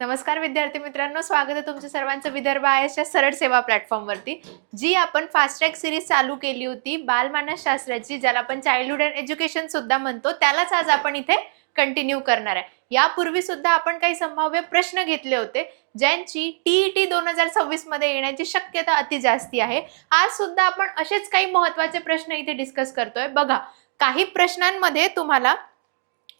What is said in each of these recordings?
नमस्कार विद्यार्थी मित्रांनो, स्वागत आहे तुमच्या सर्वांचं विदर्भ आयएसच्या सरळ सेवा प्लॅटफॉर्मवरती. जी आपण फास्ट ट्रॅक सिरीज चालू केली होती बालमानसशास्त्राची, ज्याला आपण चाइल्डहुड अँड एज्युकेशन सुद्धा म्हणतो, त्यालाच आज आपण इथे कंटिन्यू करणार आहे. यापूर्वी सुद्धा आपण काही संभाव्य प्रश्न घेतले होते ज्यांची टीईटी 2026 मध्ये येण्याची शक्यता अति जास्ती आहे. आज सुद्धा आपण असेच काही महत्त्वाचे प्रश्न इथे डिस्कस करतोय. बघा, काही प्रश्नांमध्ये तुम्हाला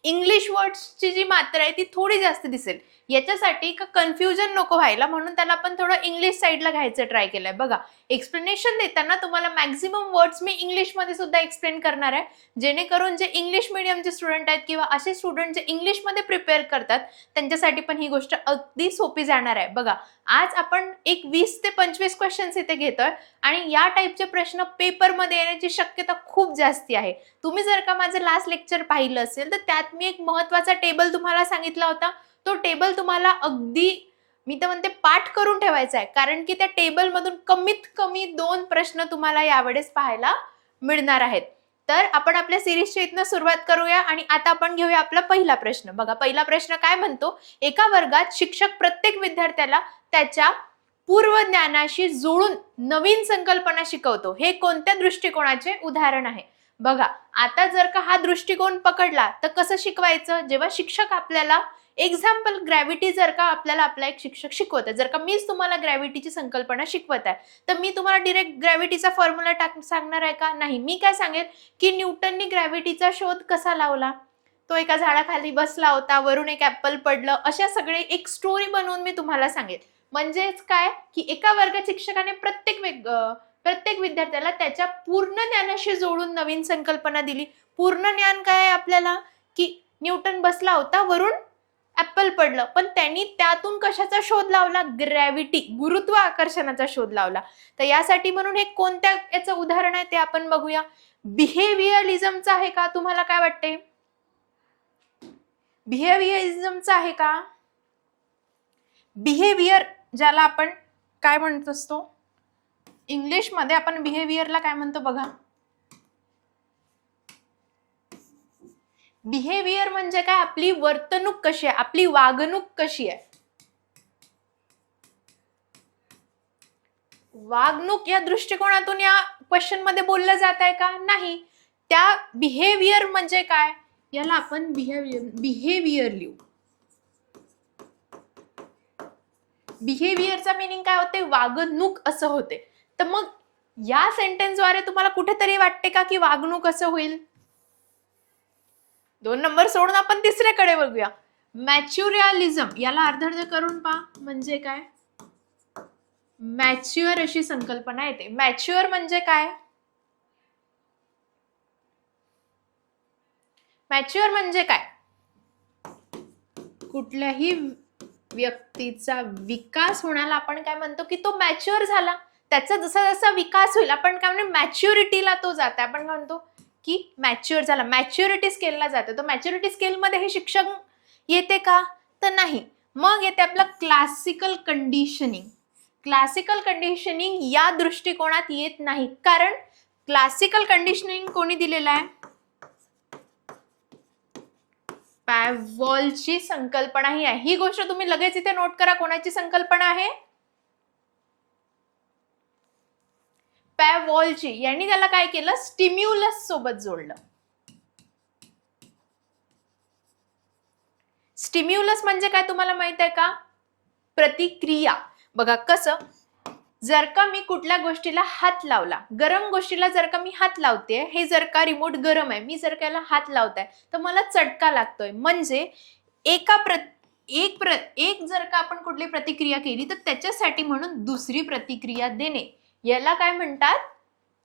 इंग्लिश वर्ड्सची जी मात्रा आहे ती थोडी जास्त दिसेल. याच्यासाठी का कन्फ्युजन नको व्हायला म्हणून त्याला आपण थोडं इंग्लिश साईडला घ्यायचं ट्राय केलंय. बघा, एक्सप्लेनेशन देताना तुम्हाला मॅक्झिमम वर्ड्स मी इंग्लिश मध्ये सुद्धा एक्सप्लेन करणार आहे, जेणेकरून जे इंग्लिश मीडियमचे स्टुडंट आहेत किंवा असे स्टुडंट जे इंग्लिश मध्ये प्रिपेअर करतात त्यांच्यासाठी पण ही गोष्ट अगदी सोपी जाणार आहे. बघा, आज आपण एक 20 ते 25 क्वेश्चन्स इथे घेतोय आणि या टाईपचे प्रश्न पेपरमध्ये येण्याची शक्यता खूप जास्ती आहे. तुम्ही जर का माझं लास्ट लेक्चर पाहिलं असेल तर त्यात मी एक महत्त्वाचा टेबल तुम्हाला सांगितला होता. तो टेबल तुम्हाला अगदी मी तर म्हणते पाठ करून ठेवायचा आहे, कारण की त्या टेबल मधून कमीत कमी 2 प्रश्न तुम्हाला यावेळेस पाहायला मिळणार आहेत. तर आपण आपल्या सिरीजच्या इथनं सुरुवात करूया आणि आता आपण घेऊया आपला पहिला प्रश्न. बघा, पहिला प्रश्न काय म्हणतो, एका वर्गात शिक्षक प्रत्येक विद्यार्थ्याला त्याच्या पूर्व ज्ञानाशी जोडून नवीन संकल्पना शिकवतो. हे कोणत्या दृष्टिकोनाचे उदाहरण आहे? बघा, आता जर का हा दृष्टिकोन पकडला तर कसं शिकवायचं? जेव्हा शिक्षक आपल्याला एक्झाम्पल ग्रॅव्हिटी जर का आपल्याला आपला एक शिक्षक शिकवत आहे, जर का मीच तुम्हाला ग्रॅव्हिटीची संकल्पना शिकवत आहे, तर मी तुम्हाला डायरेक्ट ग्रॅव्हिटीचा फॉर्म्युला सांगणार आहे का? नाही. मी काय सांगेल की न्यूटननी ग्रॅव्हिटीचा शोध कसा लावला, तो एका झाडाखाली बसला होता, वरून एक ऍपल पडलं, अशा सगळे एक स्टोरी बनवून मी तुम्हाला सांगेल. म्हणजेच काय की एका वर्गात शिक्षकाने प्रत्येक विद्यार्थ्याला त्याच्या पूर्ण ज्ञानाशी जोडून नवीन संकल्पना दिली. पूर्ण ज्ञान काय आहे आपल्याला की न्यूटन बसला होता, वरून ऍपल पडलं, पण त्यांनी त्यातून कशाचा शोध लावला? ग्रॅव्हिटी, गुरुत्वाकर्षणाचा शोध लावला. तर यासाठी म्हणून हे कोणत्या याचं उदाहरण आहे ते आपण बघूया. बिहेवियरिझमचं आहे का? तुम्हाला काय वाटते? बिहेवियरिझमचं आहे का? बिहेवियर ज्याला आपण काय म्हणत असतो इंग्लिश मध्ये, आपण बिहेवियरला काय म्हणतो बघा. बिहेवियर म्हणजे काय? आपली वर्तणूक कशी आहे, आपली वागणूक कशी आहे. वागणूक या दृष्टिकोनातून या क्वेश्चन मध्ये बोललं जात आहे का? नाही. त्या बिहेवियर म्हणजे काय, याला आपण बिहेवियर लिहू. बिहेवियरचा मीनिंग काय होते? वागणूक असं होते. तर मग या सेंटेन्सद्वारे तुम्हाला कुठेतरी वाटते का की वागणूक असं होईल? 2 नंबर सोडून आपण तिसऱ्याकडे बघूया. मॅच्युरियलिझम, याला अर्ध करून पहा म्हणजे काय? मॅच्युअर अशी संकल्पना येते. मॅच्युअर म्हणजे काय? मॅच्युअर म्हणजे काय? कुठल्याही व्यक्तीचा विकास होण्याला आपण काय म्हणतो की तो मॅच्युअर झाला. त्याचा जसा जसा विकास होईल आपण काय म्हणतो मॅच्युरिटीला तो जाते. आपण काय म्हणतो की मॅच्युअर झाला, मॅच्युरिटी स्केलला जाते. तर मॅच्युरिटी स्केलमध्ये हे शिक्षण येते का? तर नाही. मग येते आपलं क्लासिकल कंडिशनिंग. क्लासिकल कंडिशनिंग या दृष्टिकोनात येत नाही, कारण क्लासिकल कंडिशनिंग कोणी दिलेलं आहे? पॅव्हलची संकल्पना ही आहे. ही गोष्ट तुम्ही लगेच इथे नोट करा. कोणाची संकल्पना आहे? पॅव्हलची. यांनी त्याला काय केलं? स्टिम्युलस सोबत जोडलं. स्टिम्युलस म्हणजे काय तुम्हाला माहित आहे का? प्रतिक्रिया. बघा कसं, जर का मी कुठल्या गोष्टीला हात लावला, गरम गोष्टीला जर का मी हात लावते, हे जर का रिमोट गरम आहे, मी जर का याला हात लावताय तर मला चटका लागतोय. म्हणजे एक जर का आपण कुठली प्रतिक्रिया केली तर त्याच्यासाठी म्हणून दुसरी प्रतिक्रिया देणे, याला काय म्हणतात?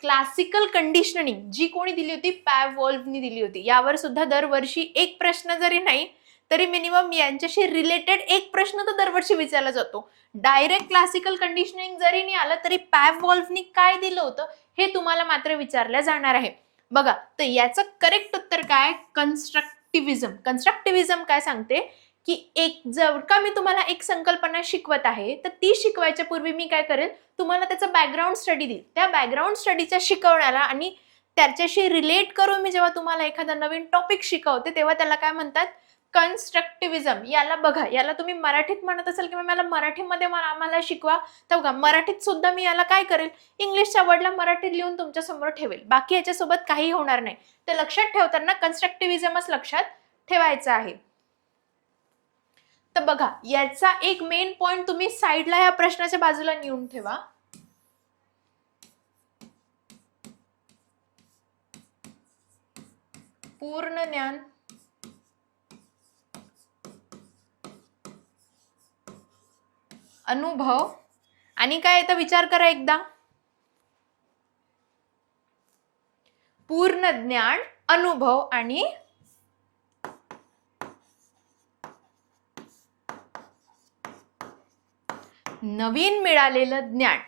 Classical conditioning. जी कोणी दिली होती? पॅव्हलनी दिली होती. यावर सुद्धा दरवर्षी एक प्रश्न जरी नाही तरी मिनिमम यांच्याशी रिलेटेड एक प्रश्न तर दरवर्षी विचारला जातो. डायरेक्ट क्लासिकल कंडिशनिंग जरी नाही आलं तरी पॅव्हलनी काय दिलं होतं हे तुम्हाला मात्र विचारलं जाणार आहे. बघा, तर याचं करेक्ट उत्तर काय? कन्स्ट्रक्टिव्हिजम. कन्स्ट्रक्टिव्हिजम काय सांगते की जर का मी तुम्हाला एक संकल्पना शिकवत आहे तर ती शिकवायच्या पूर्वी मी काय करेल, तुम्हाला त्याचा बॅकग्राऊंड स्टडी देईल. त्या बॅकग्राऊंड स्टडीच्या शिकवण्याला आणि त्याच्याशी रिलेट करून मी जेव्हा तुम्हाला एखादा नवीन टॉपिक शिकवते तेव्हा त्याला काय म्हणतात? कन्स्ट्रक्टिव्हिजम, याला बघा, याला तुम्ही मराठीत म्हणत असाल किंवा मला मराठीमध्ये आम्हाला शिकवा, तर बघा मराठीत सुद्धा मी याला काय करेल, इंग्लिशच्या वर्डला मराठीत लिहून तुमच्या समोर ठेवेल, बाकी याच्यासोबत काही होणार नाही. तर लक्षात ठेवताना कन्स्ट्रक्टिव्हिजमच लक्षात ठेवायचं आहे. तर बघा याचा एक मेन पॉइंट तुम्ही साईडला या प्रश्नाच्या बाजूला नेऊन ठेवा. पूर्ण ज्ञान, अनुभव आणि काय येतं विचार करा एकदा. पूर्ण ज्ञान, अनुभव आणि नवीन मिळालेलं ज्ञान.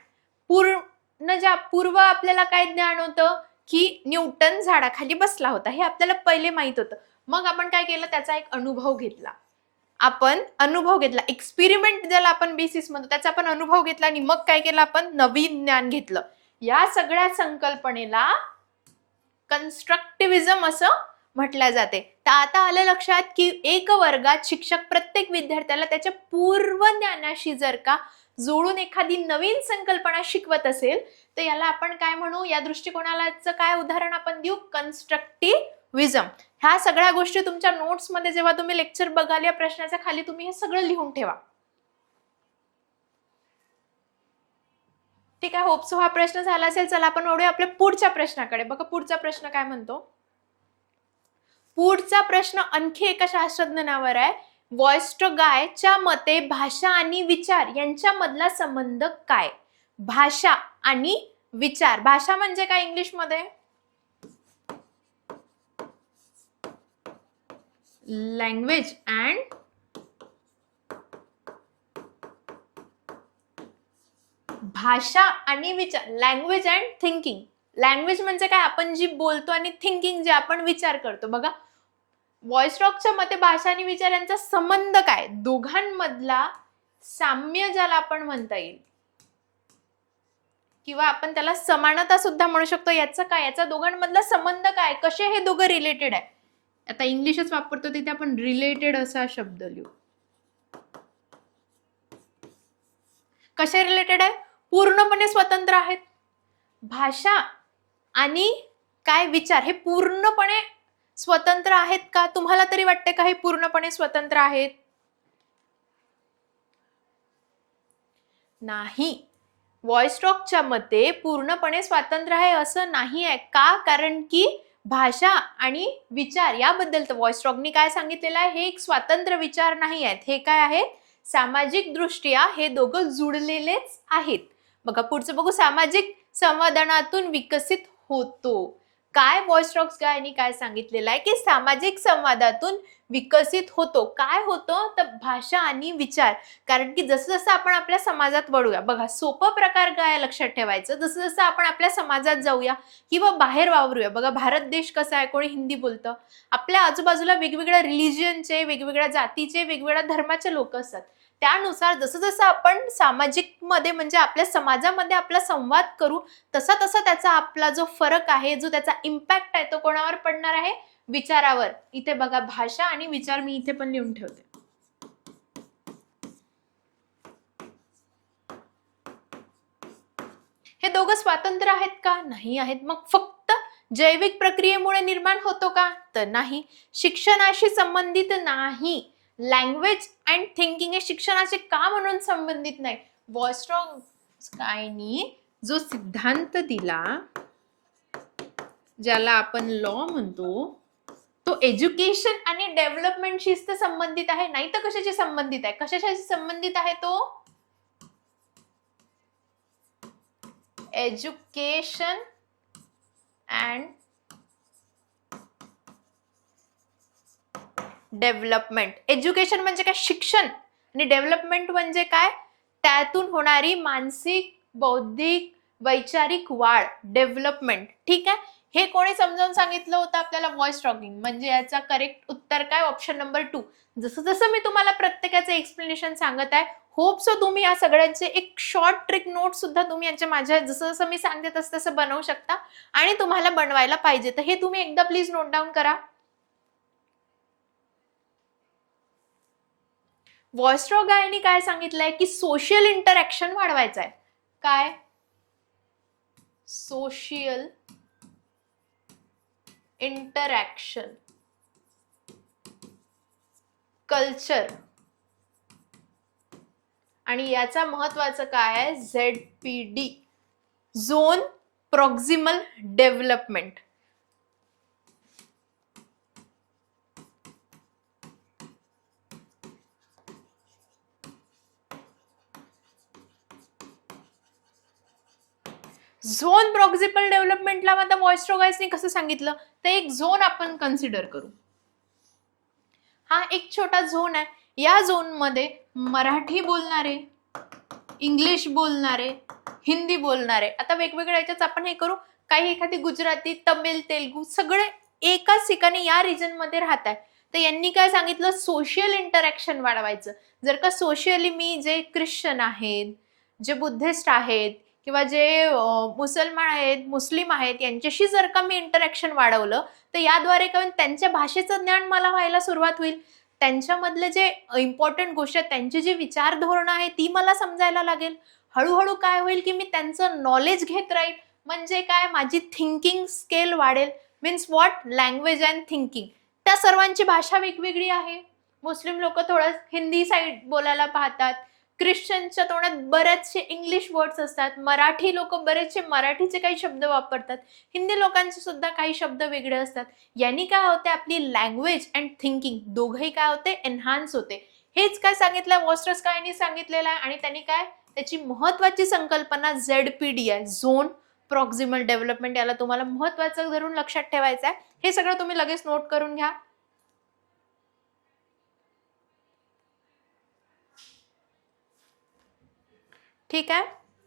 पूर्व आपल्याला काय ज्ञान होतं की न्यूटन झाडाखाली बसला होता, हे आपल्याला पहिले माहित होतं. मग आपण काय केलं, त्याचा एक अनुभव घेतला. एक्सपेरिमेंट ज्याला आपण बेसिस म्हणतो, त्याचा आपण अनुभव घेतला आणि मग काय केलं, आपण नवीन ज्ञान घेतलं. या सगळ्या संकल्पनेला कन्स्ट्रक्टिव्हिजम असं म्हटलं जाते. तर आता आलं लक्षात की एक वर्गात शिक्षक प्रत्येक विद्यार्थ्याला त्याच्या पूर्व ज्ञानाशी जर का जोडून एखादी नवीन संकल्पना शिकवत असेल, तर याला आपण काय म्हणू, या दृष्टिकोनाला काय उदाहरण आपण देऊ, कन्स्ट्रक्टिव्हिजम. ह्या सगळ्या गोष्टी तुमच्या नोट्स मध्ये जेव्हा तुम्ही लेक्चर बघाल, या प्रश्नाच्या खाली तुम्ही हे सगळं लिहून ठेवा. ठीक आहे, होप सो हा प्रश्न झाला असेल. चला आपण वळूया आपल्या पुढच्या प्रश्नाकडे. बघा पुढचा प्रश्न काय म्हणतो. पुढचा प्रश्न आणखी एका शास्त्रज्ञावर आहे. वॉयस्टगायच्या मते भाषा आणि विचार यांच्यामधला संबंध काय. भाषा आणि विचार, भाषा म्हणजे काय इंग्लिश मध्ये, लँग्वेज अँड भाषा आणि विचार, लँग्वेज अँड थिंकिंग. लँग्वेज म्हणजे काय, आपण जी बोलतो, आणि थिंकिंग जे आपण विचार करतो. बघा वॉइसरॉकच्या मते भाषा आणि विचार यांचा संबंध काय, दोघांमधला साम्य ज्याला आपण म्हणता येईल किंवा आपण त्याला समानता सुद्धा म्हणू शकतो, याचा काय, याचा दोघांमधला संबंध काय, कसे हे दोघं रिलेटेड आहे. आता इंग्लिशच वापरतो तिथे आपण रिलेटेड असा शब्द लिहू. कसे रिलेटेड आहे, पूर्णपणे स्वतंत्र आहेत. भाषा आणि काय विचार हे पूर्णपणे स्वतंत्र आहेत का, तुम्हाला तरी वाटते का हे पूर्णपणे स्वतंत्र आहेत. नाही, वॉइसरॉकच्या मते पूर्णपणे स्वतंत्र आहे असं नाही आहे. का, कारण की भाषा आणि विचार याबद्दल तर वॉइसरॉकनी काय सांगितलेलं आहे, हे एक स्वतंत्र विचार नाही आहेत, हे काय आहे, सामाजिक दृष्ट्या हे दोघं जुळलेलेच आहेत. बघा पुढचं बघू, सामाजिक संवादातून विकसित होतो. काय वॉइसरॉक्स गायनी काय सांगितलेलं आहे की सामाजिक संवादातून विकसित होतो. काय होतो तर भाषा आणि विचार. कारण की जसं जसं आपण आपल्या समाजात वळूया, बघा सोपं प्रकार काय लक्षात ठेवायचं, जसं जसं आपण आपल्या समाजात जाऊया किंवा बाहेर वावरूया, बघा भारत देश कसा आहे, कोणी हिंदी बोलतं, आपल्या आजूबाजूला वेगवेगळ्या रिलिजियनचे, वेगवेगळ्या जातीचे, वेगवेगळ्या धर्माचे लोक असतात. त्यानुसार जसं जसं आपण सामाजिक मध्ये म्हणजे आपल्या समाजामध्ये आपला संवाद करू, तसा तसा त्याचा आपला जो फरक आहे, जो त्याचा इम्पॅक्ट आहे, तो कोणावर पडणार आहे, विचारावर. इथे बघा भाषा आणि विचार मी इथे पण लिहून ठेवते. हे दोघं स्वतंत्र आहेत का, नाही आहेत. मग फक्त जैविक प्रक्रियेमुळे निर्माण होतो का, तर नाही. शिक्षणाशी संबंधित नाही. लँग्वेज अँड थिंकिंग हे शिक्षणाचे का म्हणून संबंधित नाही. वॉइसरॉक्सनी जो सिद्धांत दिला, ज्याला आपण लॉ म्हणतो, तो एज्युकेशन आणि डेव्हलपमेंटशी संबंधित आहे, नाही तर कशाशी संबंधित आहे, कशाशी संबंधित आहे तो, एज्युकेशन अँड डेव्हलपमेंट. एज्युकेशन म्हणजे काय, शिक्षण, आणि डेव्हलपमेंट म्हणजे काय, त्यातून होणारी मानसिक, बौद्धिक, वैचारिक वाढ, डेव्हलपमेंट. ठीक आहे, हे कोणी समजावून सांगितलं होतं आपल्याला, वॉइसरॉकिंग. म्हणजे याचा करेक्ट उत्तर काय, ऑप्शन नंबर 2. जसं जसं मी तुम्हाला प्रत्येकाचे एक्सप्लेनेशन सांगत आहे, होप सो तुम्ही या सगळ्यांचे एक शॉर्ट ट्रिक नोट सुद्धा तुम्ही यांच्या माझ्या जसं जसं मी सांगते तसं तसं बनवू शकता, आणि तुम्हाला बनवायला पाहिजे. तर हे तुम्ही एकदा प्लीज नोट डाऊन करा. वॉयस्ट्रॉगायनी काय सांगितलंय की सोशल इंटरॅक्शन वाढवायचं आहे. काय? सोशल इंटरॅक्शन, कल्चर, आणि याचा महत्वाचं काय आहे? ZPD, zone proximal development. Zone proximal डेव्हलपमेंटला आता वॉयस्ट्रॉगायसने कसं सांगितलं, तर एक झोन आपण कन्सिडर करू. हा एक छोटा झोन आहे. या झोन मध्ये मराठी बोलणारे, इंग्लिश बोलणारे, हिंदी बोलणारे, आता वेगवेगळ्या याच्यात आपण हे करू, काही एखादी गुजराती, तमिळ, तेलुगू सगळे एकाच ठिकाणी या रिजन मध्ये राहत आहे. तर यांनी काय सांगितलं? सोशल इंटरॅक्शन वाढवायचं. जर का सोशली मी जे ख्रिश्चन आहेत, जे बुद्धिस्ट आहेत किंवा जे मुसलमान आहेत, मुस्लिम आहेत, यांच्याशी जर का मी इंटरॅक्शन वाढवलं तर याद्वारे काय त्यांच्या भाषेचं ज्ञान मला व्हायला सुरुवात होईल. त्यांच्यामधले जे इम्पॉर्टंट गोष्ट आहेत, त्यांची जी विचारधोरण आहे ती मला समजायला लागेल. हळूहळू काय होईल की मी त्यांचं नॉलेज घेत राहील. म्हणजे काय? माझी थिंकिंग स्केल वाढेल. Means what? Language and thinking. त्या सर्वांची भाषा वेगवेगळी आहे. मुस्लिम लोक थोडं हिंदी साईड बोलायला पाहतात, ख्रिश्चनच्या तोंडात बरेचसे इंग्लिश वर्ड्स असतात, मराठी लोक बरेचसे मराठीचे काही शब्द वापरतात, हिंदी लोकांचे सुद्धा काही शब्द वेगळे असतात. यांनी काय होते? आपली लँग्वेज अँड थिंकिंग दोघंही काय होते? एनहान्स होते. हेच काय सांगितलं? वॉयस्ट्रॉगायनी सांगितलेलं आहे. आणि त्यांनी काय? त्याची महत्वाची संकल्पना ZPD आहे, झोन प्रॉक्सिमल डेव्हलपमेंट. याला तुम्हाला महत्वाचं धरून लक्षात ठेवायचं आहे. हे सगळं तुम्ही लगेच नोट करून घ्या. ठीक आहे.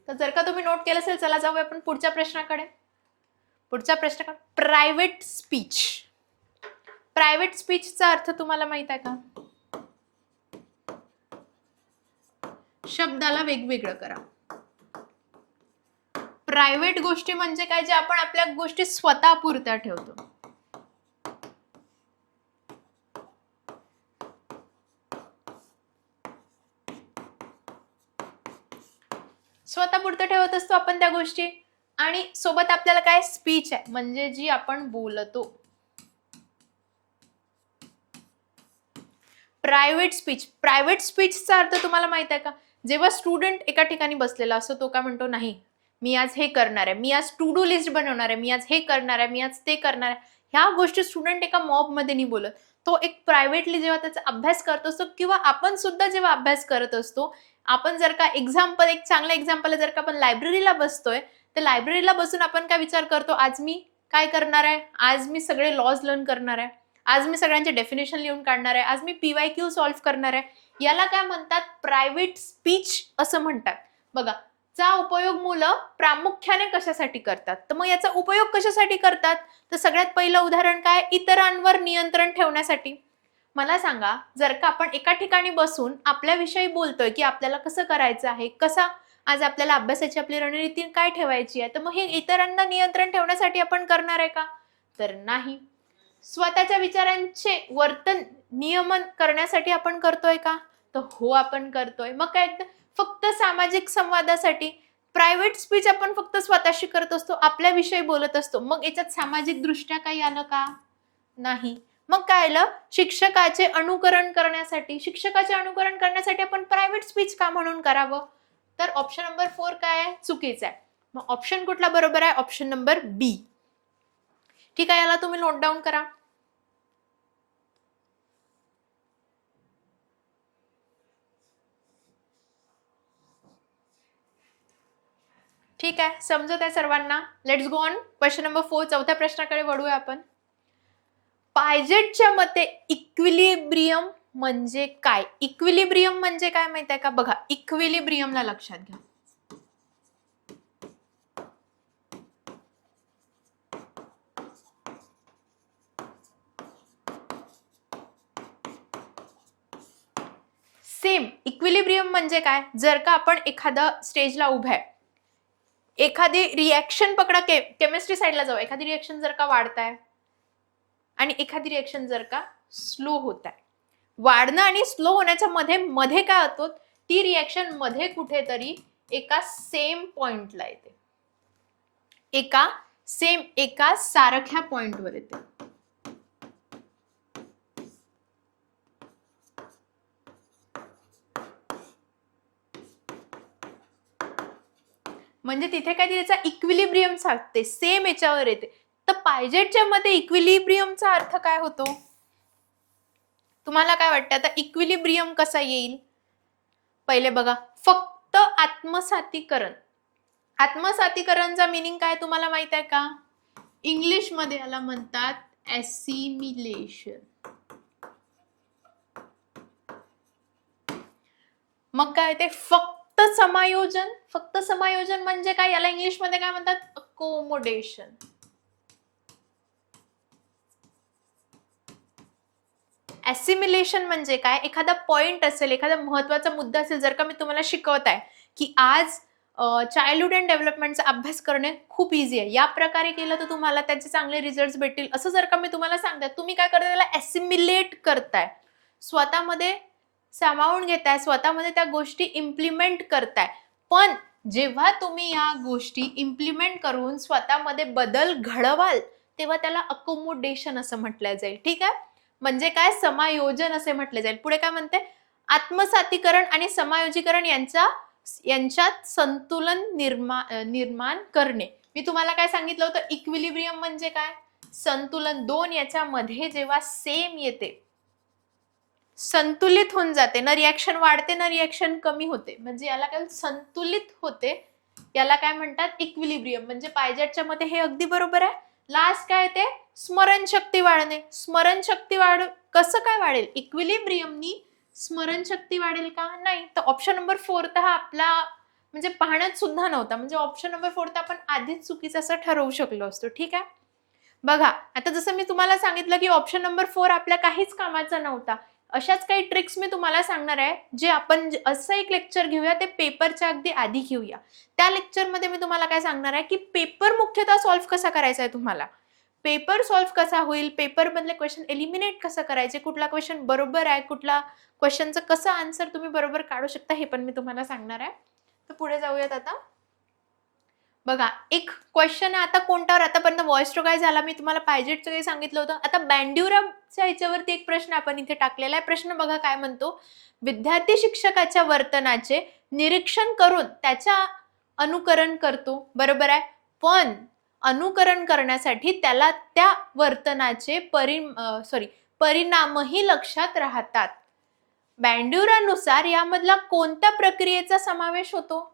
तर जर का तुम्ही नोट केलं असेल, चला जाऊया आपण पुढच्या प्रश्नाकडे. पुढचा प्रश्न, प्रायव्हेट स्पीच. प्रायव्हेट स्पीचचा अर्थ तुम्हाला माहित आहे का? शब्दाला वेगवेगळं करा. प्रायव्हेट गोष्टी म्हणजे काय? जे आपण आपल्या गोष्टी स्वतः पुरत्या ठेवतो. स्वतः पुरतं ठेवत असतो आपण त्या गोष्टी. आणि सोबत आपल्याला काय? स्पीच आहे, म्हणजे जी आपण बोलतो. Private speech. प्रायव्हेट स्पीचचा अर्थ तुम्हाला माहित आहे का? जेव्हा स्टुडंट एका ठिकाणी बसलेला असतो, तो काय म्हणतो? नाही, मी आज हे करणार आहे, मी आज टू डू लिस्ट बनवणार आहे, मी आज हे करणार आहे, मी आज ते करणार आहे. ह्या गोष्टी स्टुडंट एका मॉब मध्ये नाही बोलत. तो एक प्रायव्हेटली जेव्हा त्याचा अभ्यास करत असतो, किंवा आपण सुद्धा जेव्हा अभ्यास करत असतो, आपण जर का एक्झाम्पल, एक चांगलं एक्झाम्पल, जर का आपण लायब्ररीला बसतोय, तर लायब्ररीला बसून आपण काय विचार करतो? आज मी काय करणार आहे? आज मी सगळे लॉज लर्न करणार आहे, आज मी सगळ्यांचे डेफिनेशन लिहून काढणार आहे, आज मी PYQ सॉल्व्ह करणार आहे. याला काय म्हणतात? प्रायव्हेट स्पीच असं म्हणतात. बघा, चा उपयोग मुलं प्रामुख्याने कशासाठी करतात? तर मग याचा उपयोग कशासाठी करतात? तर सगळ्यात पहिलं उदाहरण काय? इतरांवर नियंत्रण ठेवण्यासाठी. मला सांगा, जर का आपण एका ठिकाणी बसून आपल्याविषयी बोलतोय की आपल्याला कसं करायचं आहे, कसा आज आपल्याला अभ्यासाची आपली रणनीती काय ठेवायची आहे, तर मग हे इतरांना नियंत्रण ठेवण्यासाठी आपण करणार आहे का? तर नाही. स्वतःच्या विचारांचे वर्तन नियमन करण्यासाठी आपण करतोय का? तर हो, आपण करतोय. मग काय? फक्त सामाजिक संवादासाठी. प्रायव्हेट स्पीच आपण फक्त स्वतःशी करत असतो, आपल्याविषयी बोलत असतो. मग याच्यात सामाजिक दृष्ट्या काही आलं का? नाही. मग काय आलं? शिक्षकाचे अनुकरण करण्यासाठी. शिक्षकाचे अनुकरण करण्यासाठी आपण प्रायव्हेट स्पीच का म्हणून करावं? तर ऑप्शन नंबर 4 काय आहे? चुकीचा आहे. मग ऑप्शन कुठला बरोबर आहे? ऑप्शन नंबर बी. ठीक आहे, याला तुम्ही नोट डाऊन करा. ठीक आहे, समजत आहे सर्वांना? Let's go on question number 4. चौथ्या प्रश्नाकडे वळूया आपण. पायजेटच्या मते इक्विलिब्रियम म्हणजे काय? इक्विलिब्रियम म्हणजे काय माहित आहे का? बघा, इक्विलिब्रियमला लक्षात घ्या. सेम इक्विलिब्रियम म्हणजे काय? जर का आपण एखादा स्टेजला उभा आहे, एखादी रिएक्शन पकडा, केमिस्ट्री साईडला जाऊ, एखादी रिएक्शन जर का वाढताय आणि एखादी रिएक्शन जर का स्लो होत आहे, वाढणं आणि स्लो होण्याच्या मध्ये मध्ये काय होतं, ती रिएक्शन मध्ये कुठेतरी एका सेम पॉइंटला येते, एका सारख्या पॉइंटवर येते. म्हणजे तिथे काय त्याचा इक्विलिब्रियम साधते, सेम याच्यावर येते. तर पायजेटच्या मध्ये इक्विलिब्रियमचा अर्थ काय होतो, तुम्हाला काय वाटतं? आता इक्विलिब्रियम कसा येईल? पहिले बघा, फक्त आत्मसातीकरण. आत्मसातीकरणचा मीनिंग काय तुम्हाला माहित आहे का? इंग्लिश मध्ये याला म्हणतात ऍसिमिलेशन. मग काय ते फक्त समायोजन. फक्त समायोजन म्हणजे काय? याला इंग्लिश मध्ये काय म्हणतात? अकोमोडेशन. ऍसिमिलेशन म्हणजे काय? एखादा पॉइंट असेल, एखादा महत्वाचा मुद्दा असेल, जर का मी तुम्हाला शिकवत आहे की आज चाइल्डहुड अँड डेव्हलपमेंटचा अभ्यास करणे खूप इझी आहे, या प्रकारे केलं तर तुम्हाला त्याचे चांगले रिझल्ट भेटतील, असं जर का मी तुम्हाला सांगते, तुम्ही काय करताय? त्याला ऍसिमिलेट करताय, स्वतःमध्ये सामावून घेताय, स्वतःमध्ये त्या गोष्टी इम्प्लिमेंट करताय. पण जेव्हा तुम्ही या गोष्टी इम्प्लिमेंट करून स्वतःमध्ये बदल घडवाल, तेव्हा त्याला अकोमोडेशन असं म्हटलं जाईल. ठीक आहे? म्हणजे काय? समायोजन असे म्हटले जाईल. पुढे काय म्हणते? आत्मसातीकरण आणि समायोजीकरण यांच्यात संतुलन निर्माण करणे. मी तुम्हाला काय सांगितलं होतं? इक्विलिब्रियम म्हणजे काय? संतुलन. दोन याच्यामध्ये जेव्हा सेम येते, संतुलित होऊन जाते, ना रिएक्शन वाढते ना रिएक्शन कमी होते, म्हणजे याला काय? संतुलित होते, याला काय म्हणतात? इक्विलिब्रियम. म्हणजे पायजेटच्या मध्ये हे अगदी बरोबर आहे. लास्ट काय ते? स्मरणशक्ती वाढणे. स्मरणशक्ती कसं काय वाढेल? इक्विलिब्रियमनी स्मरणशक्ती वाढेल का? नाही. तर ऑप्शन नंबर 4 तर हा आपला म्हणजे पाहण्यात सुद्धा नव्हता. म्हणजे ऑप्शन नंबर 4 तर आपण आधीच चुकीचं असं ठरवू शकलो असतो. ठीक आहे? बघा, आता जसं मी तुम्हाला सांगितलं की ऑप्शन नंबर 4 आपल्या काहीच कामाचा नव्हता, अशाच काही ट्रिक्स मी तुम्हाला सांगणार आहे, जे आपण असं एक लेक्चर घेऊया, ते पेपरच्या अगदी आधी घेऊया. त्या लेक्चरमध्ये मी तुम्हाला काय सांगणार आहे की पेपर मुख्यतः सॉल्व्ह कसा करायचा आहे, तुम्हाला पेपर सॉल्व्ह कसा होईल, पेपर मधले क्वेश्चन एलिमिनेट कसं करायचे, कुठला क्वेश्चन बरोबर आहे, कुठला क्वेश्चनचं कसं आन्सर तुम्ही बरोबर काढू शकता, हे पण मी तुम्हाला सांगणार आहे. तर पुढे जाऊयात. आता बघा, एक क्वेश्चन आहे आता कोणत्यावर, आतापर्यंत व्हॉइस टू काय झाला, मी तुम्हाला पायजेटचं काही सांगितलं होतं. आता बँड्युराच्या ह्याच्यावरती एक प्रश्न आपण इथे टाकलेला आहे. प्रश्न बघा काय म्हणतो? विद्यार्थी शिक्षकाच्या वर्तनाचे निरीक्षण करून त्याच्या अनुकरण करतो, बरोबर आहे, पण अनुकरण करण्यासाठी त्याला त्या वर्तनाचे परिणामही लक्षात राहतात. बँड्युरानुसार यामधला कोणत्या प्रक्रियेचा समावेश होतो?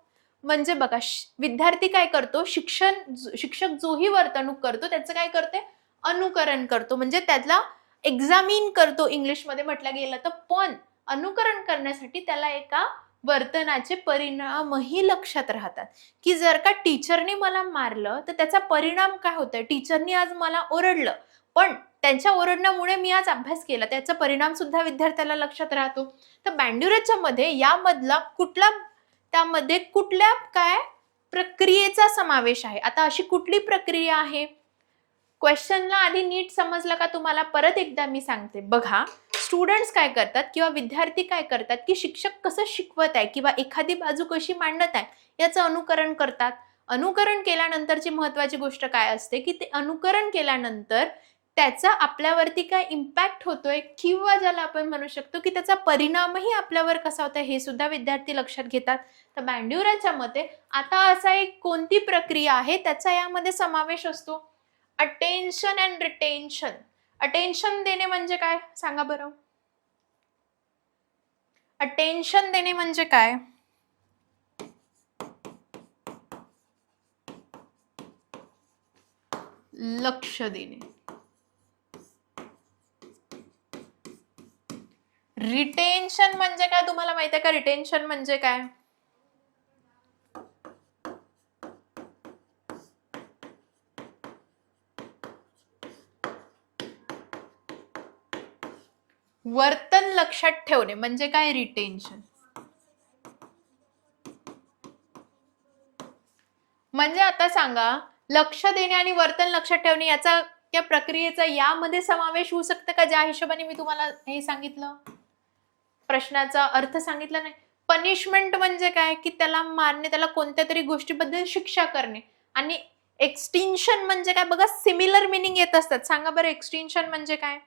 म्हणजे बघा, विद्यार्थी काय करतो? शिक्षक जोही वर्तणूक करतो त्याचं काय करते? अनुकरण करतो, म्हणजे त्याला एक्झामिन करतो इंग्लिशमध्ये म्हटलं गेलं तर. पण अनुकरण करण्यासाठी त्याला एका वर्तनाचे परिणामही लक्षात राहतात, की जर का टीचरने मला मारलं तर त्याचा परिणाम काय होतोय? टीचरनी आज मला ओरडलं, पण त्यांच्या ओरडण्यामुळे मी आज अभ्यास केला, त्याचा परिणाम सुद्धा विद्यार्थ्याला लक्षात राहतो. तर बँड्युराच्या मध्ये यामधला त्यामध्ये कुठल्या काय प्रक्रियेचा समावेश आहे? आता अशी कुठली प्रक्रिया आहे? क्वेश्चनला आधी नीट समजलं का तुम्हाला? परत एकदा मी सांगते. बघा, स्टुडंट्स काय करतात किंवा विद्यार्थी काय करतात की शिक्षक कसं शिकवत आहे किंवा एखादी बाजू कशी मांडत आहे याचं अनुकरण करतात. अनुकरण केल्यानंतरची महत्वाची गोष्ट काय असते की ते अनुकरण केल्यानंतर त्याचा आपल्यावरती काय इम्पॅक्ट होतोय, किंवा ज्याला आपण म्हणू शकतो की त्याचा परिणामही आपल्यावर कसा होता, हे सुद्धा विद्यार्थी लक्षात घेतात. तर बँड्युराच्या मते आता असा एक कोणती प्रक्रिया आहे त्याचा यामध्ये समावेश असतो? Attention and retention. अटेन्शन देणे म्हणजे काय सांगा बरं? अटेन्शन देणे म्हणजे काय? लक्ष देणे. रिटेन्शन म्हणजे काय तुम्हाला माहिती आहे का? रिटेन्शन म्हणजे काय? वर्तन लक्षात ठेवणे म्हणजे काय? रिटेन्शन म्हणजे आता सांगा, लक्ष देणे आणि वर्तन लक्षात ठेवणे याचा त्या प्रक्रियेचा यामध्ये समावेश होऊ शकतं का, ज्या हिशोबाने मी तुम्हाला हे सांगितलं? प्रश्नाचा अर्थ सांगितला नाही. पनिशमेंट म्हणजे काय, की त्याला मारणे, त्याला कोणत्या तरी गोष्टीबद्दल शिक्षा करणे. आणि एक्सटिंक्शन म्हणजे काय बघा, सिमिलर मिनिंग येत असतात. सांगा बरं एक्सटिंक्शन म्हणजे काय?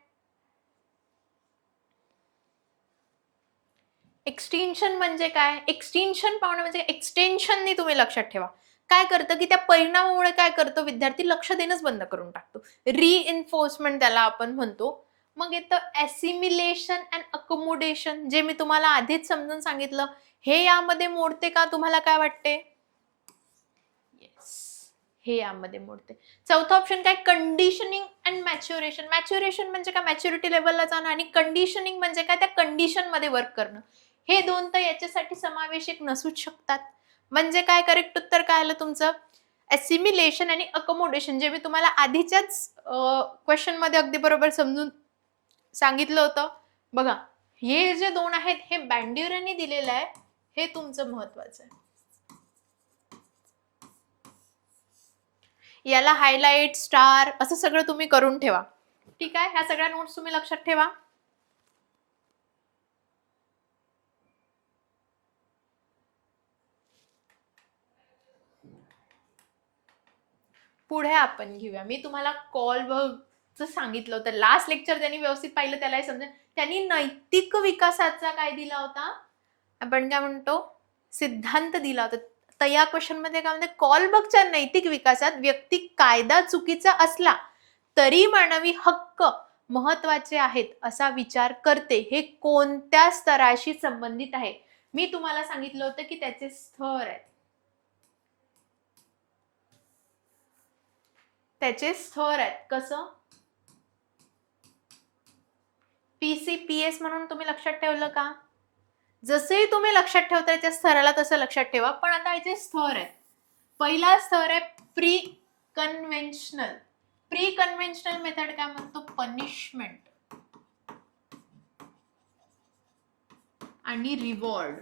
एक्सटिंक्शन म्हणजे काय? एक्सटिंक्शन पाहणं म्हणजे एक्सटेन्शननी तुम्ही लक्षात ठेवा. काय करतं, की त्या परिणामामुळे काय करतो विद्यार्थी, लक्ष देणंच बंद करून टाकतो. रिइन्फोर्समेंट त्याला आपण म्हणतो. मग येतं एसिमिलेशन अँड अकोमोडेशन, जे मी तुम्हाला आधीच समजून सांगितलं. हे यामध्ये मोडते का, तुम्हाला काय वाटते? येस, हे यामध्ये मोडते. चौथा ऑप्शन काय, कंडिशनिंग अँड मॅच्युरेशन. मॅच्युरेशन म्हणजे काय, मॅच्युरिटी लेवलला जाणं. आणि कंडिशनिंग म्हणजे काय, त्या कंडिशन मध्ये वर्क करणं. हे दोन तर याच्यासाठी समावेशक नसूच शकतात. म्हणजे काय, करेक्ट उत्तर काय आलं तुमचं? एसिमिलेशन आणि अकोमोडेशन, जे मी तुम्हाला आधीच्याच क्वेश्चन मध्ये अगदी बरोबर समजून सांगितलं होतं. बघा, हे जे दोन आहेत हे बँड्युराने दिलेलं आहे, हे तुमचं महत्वाचं आहे. याला हायलाइट, स्टार असं सगळं तुम्ही करून ठेवा. ठीक आहे, ह्या सगळ्या नोट्स तुम्ही लक्षात ठेवा. पुढे आपण घेऊया. मी तुम्हाला कॉलबर्गचं सांगितलं होतं लास्ट लेक्चर, त्यांनी व्यवस्थित पाहिलं त्यालाही समजेल. त्यांनी नैतिक विकासाचा काय दिला होता, आपण काय म्हणतो, सिद्धांत दिला होता. तर या क्वेश्चन मध्ये काय म्हणते, कॉलबर्गच्या नैतिक विकासात व्यक्ती कायदा चुकीचा असला तरी मानवी हक्क महत्वाचे आहेत असा विचार करते. हे कोणत्या स्तराशी संबंधित आहे? मी तुम्हाला सांगितलं होतं की त्याचे स्तर आहेत. त्याचे स्तर आहेत. कसं? PCPS म्हणून तुम्ही लक्षात ठेवलं का? जसंही तुम्ही लक्षात ठेवताय त्या स्तराला तसं लक्षात ठेवा. पण आता याचे स्तर आहेत. पहिला स्तर आहे pre conventional. Pre conventional method काय म्हणतो, पनिशमेंट आणि रिवॉर्ड.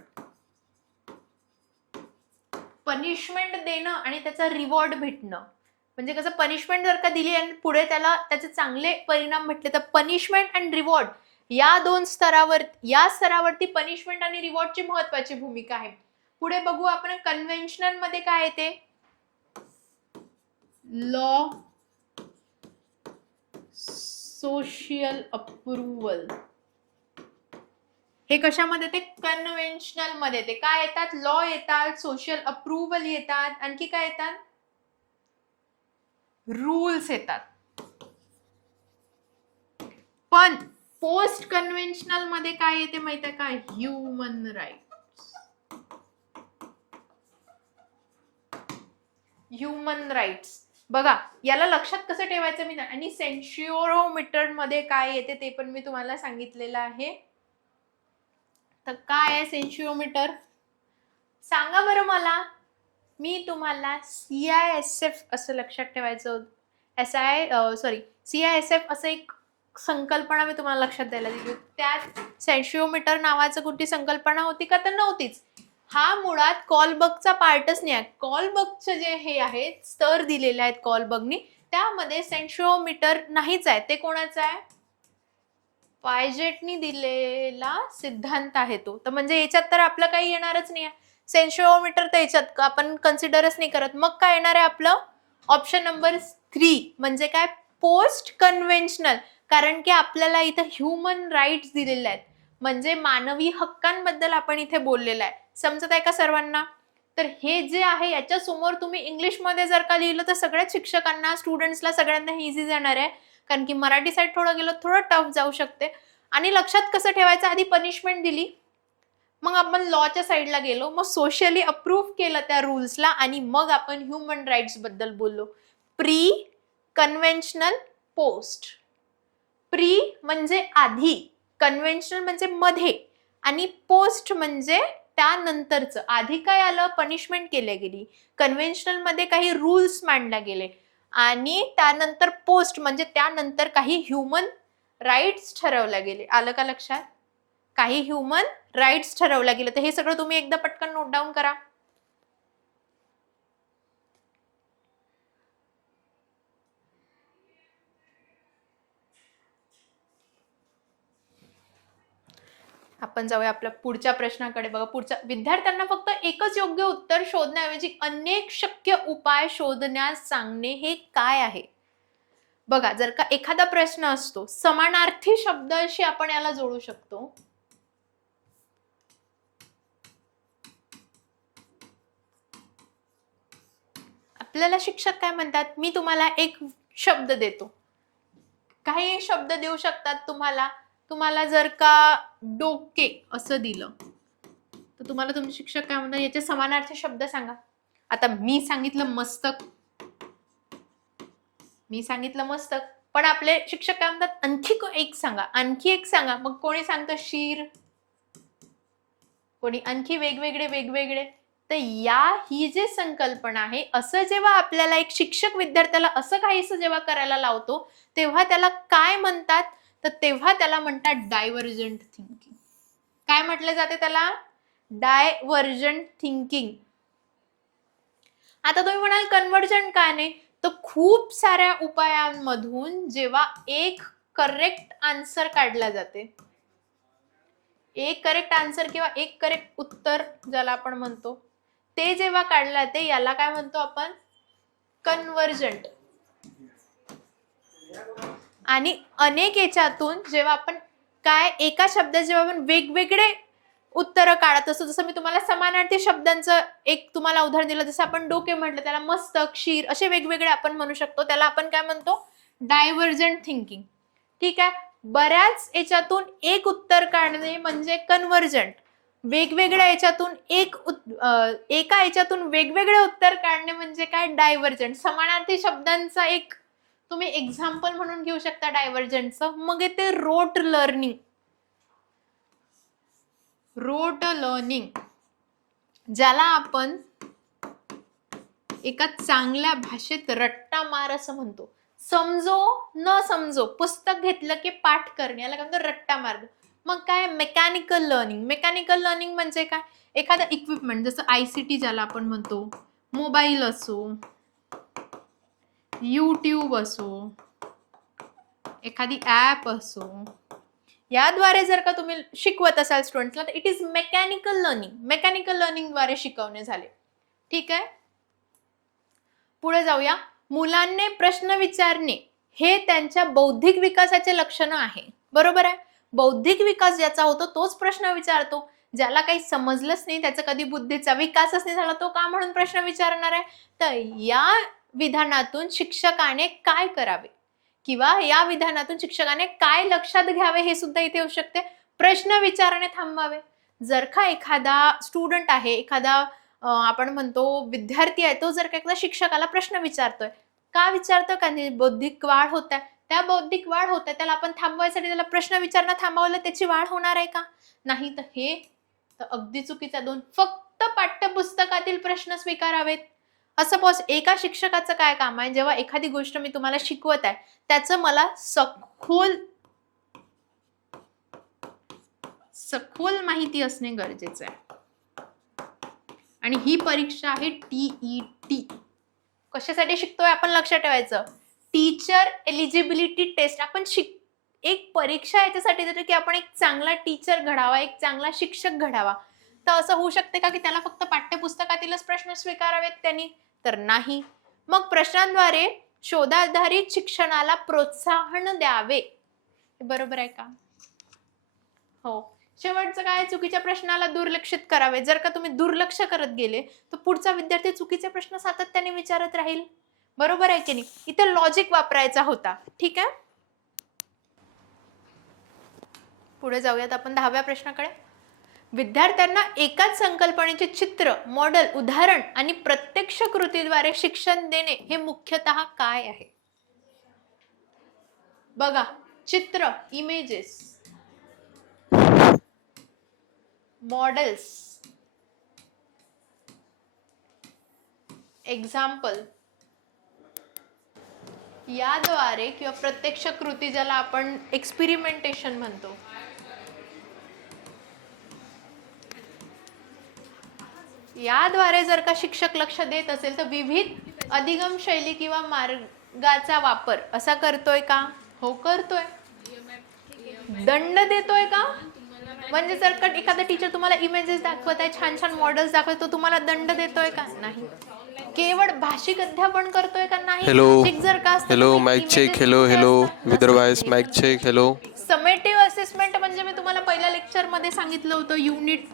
पनिशमेंट देणं आणि त्याचा रिवॉर्ड भेटणं. म्हणजे कसं, पनिशमेंट जर का दिली आणि पुढे त्याला त्याचे चांगले परिणाम भेटले, तर पनिशमेंट अँड रिवॉर्ड या दोन स्तरावर, या स्तरावरती पनिशमेंट आणि रिवॉर्डची महत्वाची भूमिका आहे. पुढे बघू आपण कन्व्हेन्शनल मध्ये काय येते, लॉ, सोशल अप्रुव्हल. हे कशामध्ये येते, कन्व्हेन्शनल मध्ये येते. काय येतात, लॉ येतात, सोशल अप्रुव्हल येतात, आणखी काय येतात, रूल्स येतात. पण पोस्ट कन्व्हेन्शनल मध्ये काय येते माहिती आहे का, ह्युमन राईट्स. ह्युमन राईट्स बघा, याला लक्षात कसं ठेवायचं मी. आणि सेन्शिओमीटर मध्ये काय येते ते पण मी तुम्हाला सांगितलेलं आहे. तर काय आहे सेन्शिओमीटर, सांगा बरं मला. मी तुम्हाला CISF असं लक्षात ठेवायचं, CISF असं एक संकल्पना मी तुम्हाला लक्षात द्यायला दिली. त्यात सेन्शिओमीटर नावाचं कुठली संकल्पना होती का, तर नव्हतीच. हा मुळात कॉलबर्गचा पार्टच नाही आहे. कॉलबर्गचे जे हे आहेत स्तर दिलेले आहेत कॉलबर्गनी, त्यामध्ये सेन्शिओमीटर नाहीच आहे. ते कोणाचं आहे, पायजेटनी दिलेला सिद्धांत आहे तो. तर म्हणजे याच्यात तर आपलं काही येणारच नाही आहे. सेन्शिओमीटर तर याच्यात आपण कन्सिडरच नाही करत. मग काय येणार आहे आपलं, ऑप्शन नंबर 3 म्हणजे काय, पोस्ट कन्व्हेन्शनल. कारण की आपल्याला इथं ह्युमन राईट्स दिलेले आहेत, म्हणजे मानवी हक्कांबद्दल आपण इथे बोललेलं आहे. समजत आहे का सर्वांना? तर हे जे आहे याच्या समोर तुम्ही इंग्लिश मध्ये जर का लिहिलं तर सगळ्याच शिक्षकांना, स्टुडंट्सला, सगळ्यांना इझी जाणार आहे. कारण की मराठी साईड थोडं गेलं थोडं टफ जाऊ शकते. आणि लक्षात कसं ठेवायचं, आधी पनिशमेंट दिली, मग आपण लॉच्या साईडला गेलो, मग सोशली अप्रूव्ह केलं त्या रूल्सला, आणि मग आपण ह्युमन राईट्स बद्दल बोललो. Pre conventional, post. प्री म्हणजे आधी, कन्व्हेन्शनल म्हणजे मध्ये, आणि पोस्ट म्हणजे त्यानंतरचं. आधी काय आलं, पनिशमेंट केली गेली, कन्व्हेन्शनल मध्ये काही रूल्स मांडले गेले, आणि त्यानंतर पोस्ट म्हणजे त्यानंतर काही ह्युमन राईट्स ठरवल्या गेले. आलं का लक्षात? काही ह्युमन राईट्स ठरवल्या गेले. तर हे सगळं तुम्ही एकदा पटकन नोट डाऊन करा. आपण जाऊया आपल्या पुढच्या प्रश्नाकडे. बघा, पुढच्या विद्यार्थ्यांना फक्त एकच योग्य उत्तर शोधण्याऐवजी अनेक शक्य उपाय शोधण्यास सांगणे हे काय आहे? बघा, जर का एखादा प्रश्न असतो समानार्थी शब्दाशी आपण याला जोडू शकतो. आपल्याला शिक्षक काय म्हणतात, मी तुम्हाला एक शब्द देतो, काही शब्द देऊ शकतात तुम्हाला जर का डोके असं दिलं तर तुम्हाला तुमचे शिक्षक काय म्हणतात, याचे समानार्थी शब्द सांगा. आता मी सांगितलं मस्तक, पण आपले शिक्षक काय म्हणतात, आणखी एक सांगा. मग कोणी सांगतं शीर, कोणी आणखी वेगवेगळे. तर ही जी संकल्पना आहे, असं जेव्हा आपल्याला एक शिक्षक विद्यार्थ्याला असं काहीसं जेव्हा करायला लावतो तेव्हा त्याला काय म्हणतात, तर तेव्हा त्याला म्हणतात डायव्हर्जंट थिंकिंग. काय म्हटलं जाते त्याला? Divergent thinking. आता तुम्ही म्हणाल कन्व्हर्जंट का नाही? तर खूप साऱ्या उपायांमधून जेव्हा एक करेक्ट आन्सर काढला जाते, एक करेक्ट आन्सर किंवा एक करेक्ट उत्तर ज्याला आपण म्हणतो, ते जेव्हा काढलं जाते याला काय म्हणतो आपण? कन्व्हर्जंट. आणि अनेक याच्यातून जेव्हा आपण एका शब्दात जेव्हा आपण वेगवेगळे उत्तर काढत असतो, जसं मी तुम्हाला समानार्थी शब्दांचं एक तुम्हाला उदाहरण दिलं, जसं आपण डोके म्हटलं, त्याला मस्तक, शीर असे वेगवेगळे आपण म्हणू शकतो, त्याला आपण काय म्हणतो? Divergent thinking. ठीक आहे. बऱ्याच याच्यातून एक उत्तर काढणे म्हणजे कन्व्हर्जंट. वेगवेगळ्या याच्यातून एका याच्यातून वेगवेगळे उत्तर काढणे म्हणजे काय? डायव्हर्जंट. समानार्थी शब्दांचा एक तुम्ही एक्झाम्पल म्हणून घेऊ शकता डायव्हर्जंटचं. मग येते रोट लर्निंग. ज्याला आपण एका चांगल्या भाषेत रट्टा मार असं म्हणतो. समजो न समजो, पुस्तक घेतलं की पाठ करणे, याला काय म्हणतो? रट्टा मार्ग. मग काय? मेकॅनिकल लर्निंग म्हणजे काय? एखादा इक्विपमेंट, जसं ICT ज्याला आपण म्हणतो, मोबाईल असो, YouTube असो, एखादी ऍप असो, याद्वारे जर का तुम्ही शिकवत असाल स्टुडंट्सला तर इट इज मेकॅनिकल लर्निंग द्वारे शिकवणे झाले. ठीक आहे. पुढे जाऊया. मुलांनी प्रश्न विचारणे हे त्यांच्या बौद्धिक विकासाचे लक्षण आहे. बरोबर आहे. बौद्धिक विकास ज्याचा होतो तोच प्रश्न विचारतो. ज्याला काही समजलंच नाही, त्याचा कधी बुद्धीचा विकासच नाही झाला, तो का म्हणून प्रश्न विचारणार आहे? तर या विधानातून शिक्षकाने काय करावे किंवा या विधानातून शिक्षकाने काय लक्षात घ्यावे हे सुद्धा इथे येऊ शकते. प्रश्न विचारणे थांबवावे. जर का एखादा स्टुडंट आहे, एखादा आपण म्हणतो विद्यार्थी आहे, तो जर का एखादा शिक्षकाला प्रश्न विचारतोय, का विचारतोय? कारण बौद्धिक वाढ होत आहे. त्या बौद्धिक वाढ होत आहे, त्याला आपण थांबवायसाठी त्याला प्रश्न विचारणं थांबवलं, त्याची वाढ होणार आहे का? नाही. तर हे तर अगदी चुकीचा. फक्त पाठ्यपुस्तकातील प्रश्न स्वीकारावेत असं एका शिक्षकाचं काय काम आहे? जेव्हा एखादी गोष्ट मी तुम्हाला शिकवत आहे त्याचं मला सखोल माहिती असणे गरजेचं आहे. आणि ही परीक्षा आहे TET. कशासाठी शिकतोय आपण लक्षात ठेवायचं. Teacher eligibility test. आपण एक परीक्षा याच्यासाठी देतो की आपण एक चांगला टीचर घडावा, एक चांगला शिक्षक घडावा. तर असं होऊ शकते का की त्याला फक्त पाठ्यपुस्तकातीलच प्रश्न स्वीकारावेत त्यांनी? तर नाही. मग प्रश्नांद्वारे शोधाधारित शिक्षणाला प्रोत्साहन द्यावे. बरोबर आहे का? हो. शेवटचं काय? चुकीच्या प्रश्नाला दुर्लक्षित करावे. जर का तुम्ही दुर्लक्ष करत गेले तर पुढचा विद्यार्थी चुकीचे प्रश्न सातत्याने विचारत राहील. बरोबर आहे की नाही? इथे लॉजिक वापरायचा होता. ठीक आहे. पुढे जाऊयात आपण 10व्या प्रश्नाकडे. विद्यार्थ्यांना एकाच संकल्पनेचे चित्र, मॉडेल, उदाहरण आणि प्रत्यक्ष कृतीद्वारे शिक्षण देणे हे मुख्यतः काय आहे? बघा, चित्र, इमेजेस, मॉडेल्स, एक्झाम्पल, याद्वारे किंवा प्रत्यक्ष कृती ज्याला आपण एक्सपेरिमेंटेशन म्हणतो, याद्वारे जर का शिक्षक लक्ष देत असेल तर विविध अधिगम शैली किंवा मार्गाचा वापर असा करतोय का? हो, करतोय. दंड देतोय का? म्हणजे जर का एखादा टीचर तुम्हाला इमेजेस दाखवत आहे, छान छान मॉडेल्स दाखवतो, तो तुम्हाला दंड देतोय का? नाही. केवळ भाषिक अध्यापन करतोय का? नाही. भाषिक जर का असतं, hello mic check. Hello Vidarbha आयस mic check. Hello. Summative assessment म्हणजे मी तुम्हाला पहिल्या लेक्चर मध्ये सांगितलं होतं, युनिट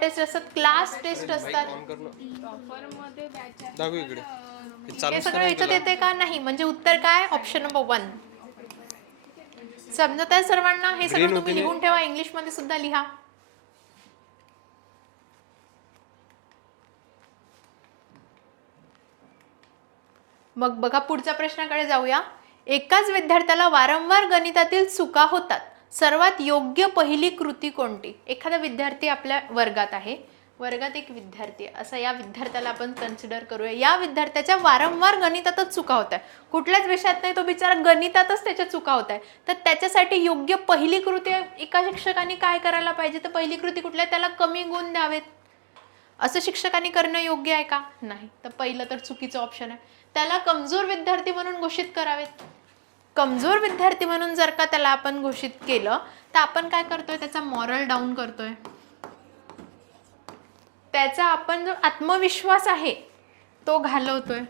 टेस्ट असतात, क्लास टेस्ट असतात. हे सगळं याच्यात येते का? नाही. म्हणजे उत्तर काय? Option number 1. समजत आहे सर्वांना? हे सगळं तुम्ही लिहून ठेवा, इंग्लिश मध्ये सुद्धा लिहा. मग बघा, पुढच्या प्रश्नाकडे जाऊया. एकाच विद्यार्थ्याला वारंवार गणितातील चुका होतात, सर्वात योग्य पहिली कृती कोणती? एखादा विद्यार्थी आपल्या वर्गात आहे, वर्गात एक विद्यार्थी, असं या विद्यार्थ्याला आपण कन्सिडर करूया. या विद्यार्थ्याच्या वारंवार गणितातच चुका होत आहे, कुठल्याच विषयात नाही, तो बिचारा गणितातच त्याच्या चुका होत आहे. तर त्याच्यासाठी योग्य पहिली कृती एका शिक्षकाने काय करायला पाहिजे? तर पहिली कृती कुठल्या? त्याला कमी गुण द्यावेत. असं शिक्षकांनी करणं योग्य आहे का? नाही. तर पहिलं तर चुकीचं ऑप्शन आहे. त्याला कमजोर विद्यार्थी म्हणून घोषित करावेत. कमजोर विद्यार्थी म्हणून जर का त्याला आपण घोषित केलं, तर आपण काय करतोय? त्याचा मॉरल डाऊन करतोय. त्याचा आपण जो आत्मविश्वास आहे तो घालवतोय.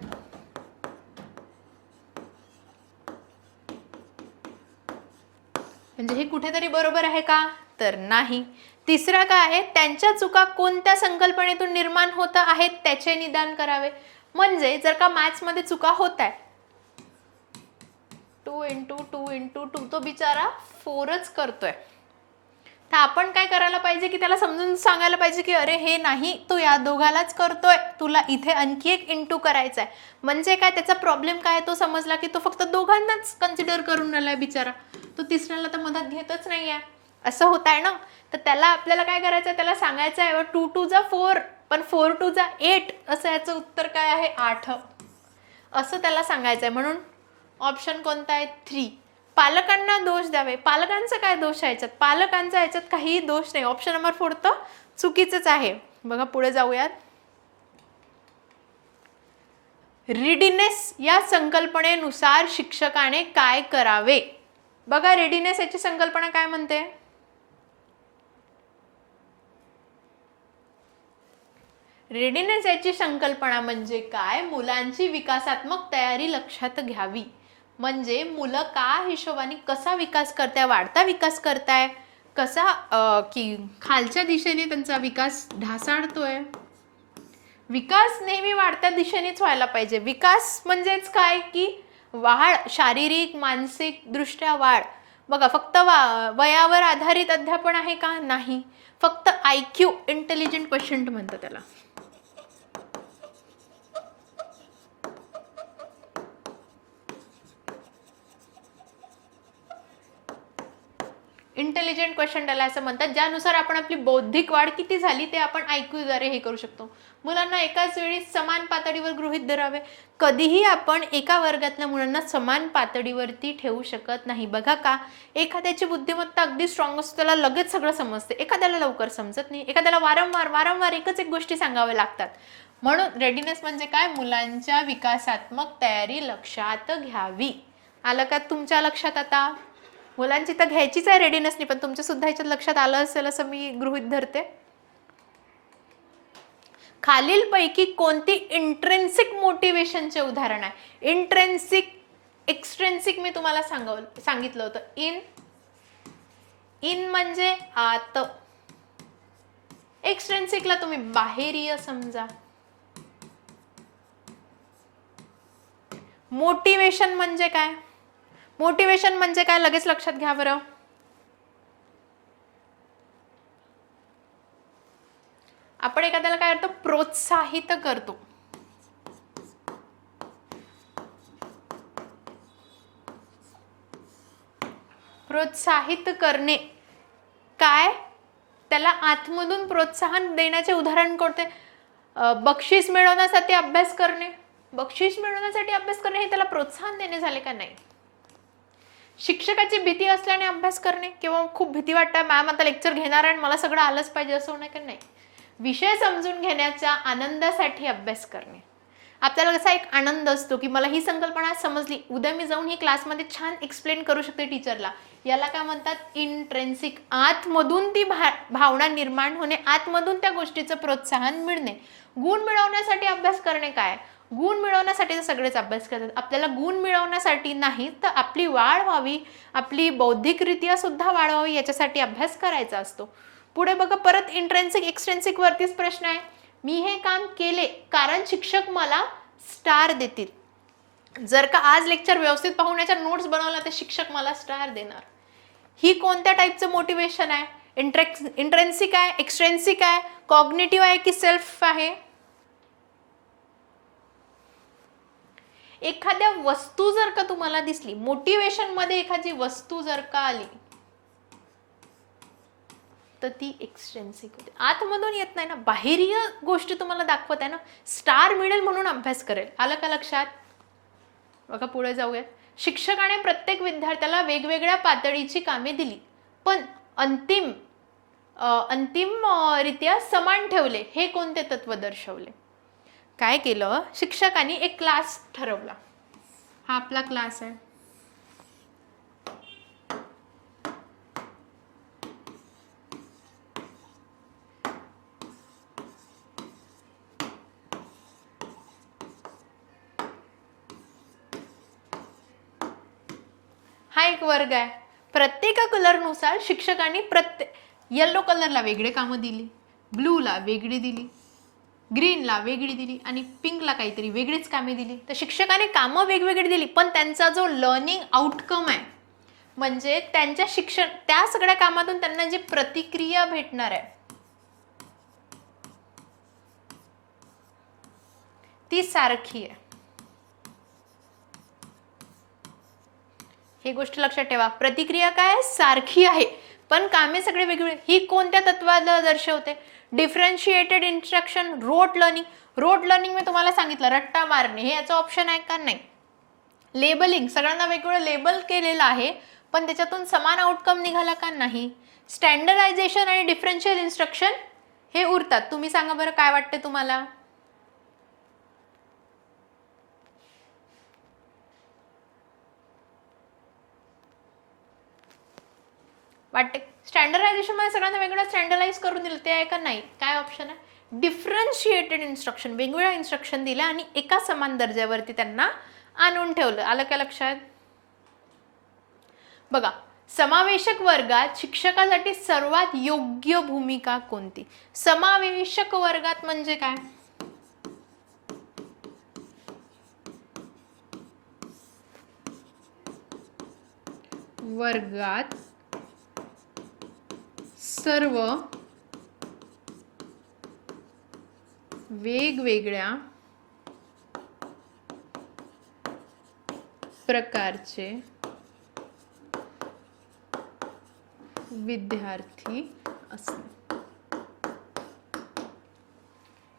म्हणजे हे कुठेतरी बरोबर आहे का? तर नाही. तिसरा काय आहे? त्यांच्या चुका कोणत्या संकल्पनेतून निर्माण होत आहेत त्याचे निदान करावे. म्हणजे जर का मॅथ्स मध्ये चुका होत आहे, 2 × 2 × 2, तो बिचारा 4च करतोय, तर आपण काय करायला पाहिजे की त्याला समजून सांगायला पाहिजे की अरे हे नाही, तो या दोघालाच करतोय, तुला इथे आणखी एक इंटू करायचा आहे. म्हणजे काय, त्याचा प्रॉब्लेम काय तो समजला की तो फक्त दोघांनाच कन्सिडर करून राहिलाय बिचारा, तो तिसऱ्याला तर मदत घेतच नाहीये. असं होत आहे ना. तर त्याला आपल्याला काय करायचं? त्याला सांगायचं आहे 2 × 2 = 4, पण 4 × 2 = 8. असं याचं उत्तर काय आहे? 8. असं त्याला सांगायचं आहे. म्हणून ऑप्शन कोणता आहे? 3. पालकांना दोष द्यावे. पालकांचा काय दोष आहे याच्यात? पालकांचा याच्यात काहीही दोष नाही. ऑप्शन नंबर 4 तर चुकीचंच आहे. बघा पुढे जाऊयात. रेडीनेस या संकल्पनेनुसार शिक्षकाने काय करावे? बघा, रेडीनेस याची संकल्पना काय म्हणते? रेडीनेस याची संकल्पना म्हणजे काय? मुलांची विकासात्मक तयारी लक्षात घ्यावी. म्हणजे मुलं का हिशोबाने कसा विकास करताय, वाढता विकास करताय, कसा की खालच्या दिशेने त्यांचा विकास ढासाळतोय. विकास नेहमी वाढत्या दिशेनेच व्हायला पाहिजे. विकास म्हणजेच काय की वाढ, शारीरिक मानसिक दृष्ट्या वाढ. बघा, फक्त वयावर आधारित अध्यापन आहे का? नाही. फक्त IQ, इंटेलिजंट क्वेश्चन म्हणतात त्याला. इंटेलिजंट क्वेश्चन त्याला असं म्हणतात, ज्यानुसार आपण आपली बौद्धिक वाढ किती झाली ते आपण IQ द्वारे हे करू शकतो. मुलांना एकाच वेळी समान पातळीवर गृहीत धरावे. कधीही आपण एका वर्गातल्या मुलांना समान पातळीवरती ठेवू शकत नाही. बघा का, एखाद्याची बुद्धिमत्ता अगदी स्ट्रॉंग असते, त्याला लगेच सगळं समजते, एखाद्याला लवकर समजत नाही, एखाद्याला वारंवार एकच एक गोष्टी सांगाव्या लागतात. म्हणून रेडीनेस म्हणजे काय? मुलांच्या विकासात्मक तयारी लक्षात घ्यावी. आलं का तुमच्या लक्षात? आता मुलांची तर घ्यायचीच आहे रेडीनेस नाही, पण तुमच्या सुद्धा ह्याच्यात लक्षात आलं असेल असं मी गृहीत धरते. खालीलपैकी कोणती इंट्रेन्सिक मोटिवेशनचे उदाहरण आहे? इंट्रेन्सिक, एक्सट्रेन्सिक मी तुम्हाला सांगितलं होतं. इन म्हणजे आत, एक्सट्रेन्सिकला तुम्ही बाहेरीय समजा. मोटिवेशन म्हणजे काय? मोटिवेशन म्हणजे काय? लगेच लक्षात घ्या बरं. आपण एखाद्याला काय करतो? प्रोत्साहित करतो. प्रोत्साहित करणे काय? त्याला आतमधून प्रोत्साहन देण्याचे उदाहरण कोणते? बक्षीस मिळवण्यासाठी अभ्यास करणे. बक्षीस मिळवण्यासाठी अभ्यास करणे हे त्याला प्रोत्साहन देणे झाले का? नाही. शिक्षकाची भीती असल्याने अभ्यास करणे, किंवा खूप भीती वाटते, मॅम आता लेक्चर घेणार आहे आणि मला सगळं आलंच पाहिजे असं होणार का? नाही. विषय समजून घेण्याच्या आनंदासाठी अभ्यास करणे. आपल्याला कसा एक आनंद असतो की मला ही संकल्पना समजली, उद्या मी जाऊन ही क्लासमध्ये छान एक्सप्लेन करू शकते टीचरला. याला काय म्हणतात? इंट्रेन्सिक. आतमधून ती भावना निर्माण होणे, आतमधून त्या गोष्टीचं प्रोत्साहन मिळणे. गुण मिळवण्यासाठी अभ्यास करणे काय? गुण मिळवण्यासाठी तर सगळेच अभ्यास करतात. आपल्याला गुण मिळवण्यासाठी नाही तर आपली वाढ व्हावी, आपली बौद्धिकरित्या सुद्धा वाढ व्हावी, याच्यासाठी अभ्यास करायचा असतो. पुढे बघा, परत इंट्रेन्सिक एक्सट्रेन्सिक वरतीच प्रश्न आहे. मी हे काम केले कारण शिक्षक मला स्टार देतील. जर का आज लेक्चर व्यवस्थित पाहून याच्या नोट्स बनवला तर शिक्षक मला स्टार देणार. ही कोणत्या टाईपचं मोटिवेशन आहे? इंट्रेन्सिक आहे, एक्सट्रेन्सिक आहे, कॉग्निटिव्ह आहे की सेल्फ आहे? एखाद्या वस्तू जर का तुम्हाला दिसली, मोटिवेशन मध्ये एखादी वस्तू जर का आली तर ती एक्सट्रेन्सिक होते. आतमधून येत नाही ना, बाहेरीय गोष्टी तुम्हाला दाखवत आहे ना. स्टार मिळेल म्हणून अभ्यास करेल. आलं का लक्षात? बघा पुढे जाऊयात. शिक्षकाने प्रत्येक विद्यार्थ्याला वेगवेगळ्या पातळीची कामे दिली पण अंतिम रित्या समान ठेवले. हे कोणते तत्व दर्शवले? काय केलं? शिक्षकांनी एक क्लास ठरवला. हा आपला क्लास आहे. हा एक वर्ग आहे. प्रत्येक कलरनुसार शिक्षकांनी येलो कलरला वेगळे कामं दिली, ब्लूला वेगळी दिली, ग्रीनला वेगळी दिली आणि पिंकला काहीतरी वेगळीच कामे दिली. तर शिक्षकाने कामं वेगवेगळी दिली पण त्यांचा जो लर्निंग आउटकम आहे, म्हणजे त्यांच्या त्या सगळ्या कामातून त्यांना जी प्रतिक्रिया भेटणार आहे ती सारखी आहे. ही गोष्ट लक्षात ठेवा. प्रतिक्रिया काय? सारखी आहे पण कामे सगळे वेगवेगळे. ही कोणत्या तत्वाला दर्शवते? Differentiated instruction, rote learning. Rote learning मी तुम्हाला सांगितलं, रट्टा मारणे, हे याचं ऑप्शन आहे का? नाही. लेबलिंग, सगळ्यांना वेगवेगळं लेबल केलेलं आहे पण त्याच्यातून समान आउटकम निघाला का? नाही. स्टँडर्डायझेशन आणि डिफरन्शियल इन्स्ट्रक्शन हे उरतात. तुम्ही सांगा बरं, काय वाटते तुम्हाला? वाटते स्टँडर्डायझेशन मध्ये सगळ्यांना वेगळं स्टँडर्डाइज करून दिलं, ते आहे का? नाही. काय ऑप्शन आहे? डिफरन्शिएटेड इन्स्ट्रक्शन, वेगवेगळ्या इन्स्ट्रक्शन दिल्या आणि एका समान दर्जावरती त्यांना आणून ठेवलं. आलं का लक्षात? बघा, समावेशक वर्गात शिक्षकासाठी सर्वात योग्य भूमिका कोणती? समावेशक वर्गात म्हणजे काय? वर्गात सर्व वेगवेगळ्या प्रकारचे विद्यार्थी असणे.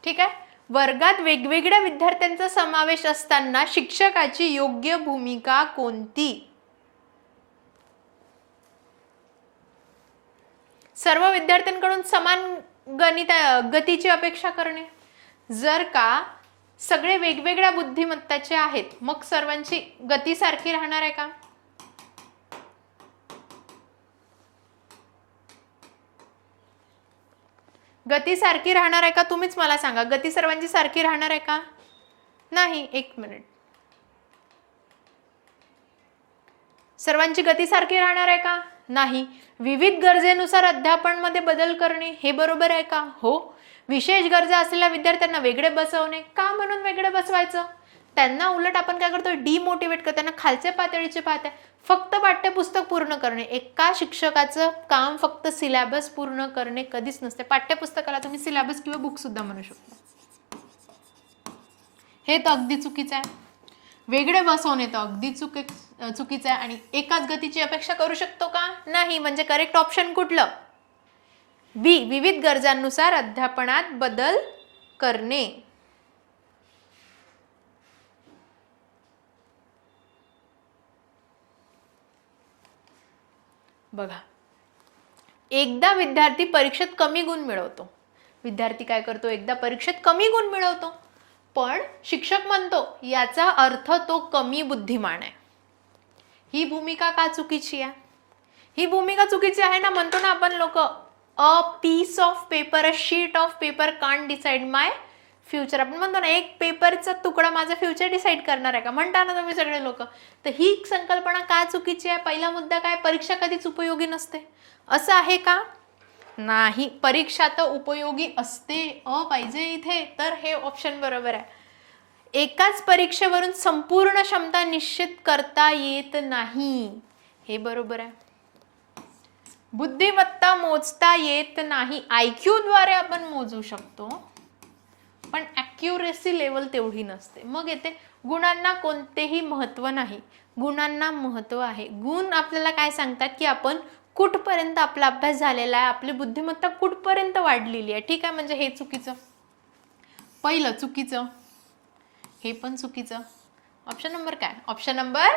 ठीक आहे. वर्गात वेगवेगळ्या विद्यार्थ्यांचा समावेश असताना शिक्षकाची योग्य भूमिका कोणती? सर्व विद्यार्थ्यांकडून समान गतीची अपेक्षा करणे. जर का सगळे वेगवेगळ्या बुद्धिमत्ताचे आहेत मग सर्वांची गती सारखी राहणार आहे का? गती सारखी राहणार आहे का? तुम्हीच मला सांगा. गती सर्वांची सारखी राहणार आहे का? नाही. एक मिनिट. सर्वांची गती सारखी राहणार आहे का? नाही. विविध गरजेनुसार अध्यापन मध्ये बदल करणे, हे बरोबर आहे का? हो. विशेष गरजा असलेल्या विद्यार्थ्यांना वेगळे बसवणे. का म्हणून वेगळे बसवायचं? त्यांना उलट आपण काय करतो? डिमोटिवेट करतो. त्यांना खालच्या पातळीचे पाहत आहे. फक्त पाठ्यपुस्तक पूर्ण करणे. एका शिक्षकाचं काम फक्त सिलेबस पूर्ण करणे कधीच नसते. पाठ्यपुस्तकाला तुम्ही सिलेबस किंवा बुक सुद्धा म्हणू शकता. हे तर अगदी चुकीचं आहे. वेगळे बसवणे तर अगदी चुकीचं आहे. आणि एकाच गतीची अपेक्षा करू शकतो का? नाही. म्हणजे करेक्ट ऑप्शन कुठलं? बी, विविध गरजांनुसार अध्यापनात बदल करणे. बघा, एकदा विद्यार्थी परीक्षेत कमी गुण मिळवतो. विद्यार्थी काय करतो? एकदा परीक्षेत कमी गुण मिळवतो पण शिक्षक म्हणतो याचा अर्थ तो कमी बुद्धिमान आहे. ही भूमिका का चुकीची आहे? ही भूमिका चुकीची आहे ना. म्हणतो ना आपण लोक, a piece of paper, a sheet of paper can't decide my future. आपण म्हणतो ना एक पेपरचा तुकडा माझा फ्युचर डिसाईड करणार आहे का, म्हणता ना तुम्ही सगळे लोक. तर ही संकल्पना का चुकीची आहे? पहिला मुद्दा काय, परीक्षा कधीच उपयोगी नसते असं आहे का? नाही, परीक्षा तर उपयोगी असते. पाहिजे इथे, तर हे ऑप्शन बरोबर आहे. एकाच परीक्षेवरून संपूर्ण क्षमता निश्चित करता येत नाही, हे बरोबर आहे. बुद्धिमत्ता मोजता येत नाही. IQ द्वारे आपण मोजू शकतो, पण ॲक्युरेसी लेवल तेवढी नसते. मग येते गुणांना कोणतेही महत्त्व नाही. गुणांना महत्त्व आहे. गुण आपल्याला काय सांगतात की आपण कुठपर्यंत आपला अभ्यास झालेला आहे, आपली बुद्धिमत्ता कुठपर्यंत वाढलेली आहे. ठीक आहे, म्हणजे हे चुकीचं, पहिलं चुकीचं, हे पण चुकीचं. ऑप्शन नंबर काय? ऑप्शन नंबर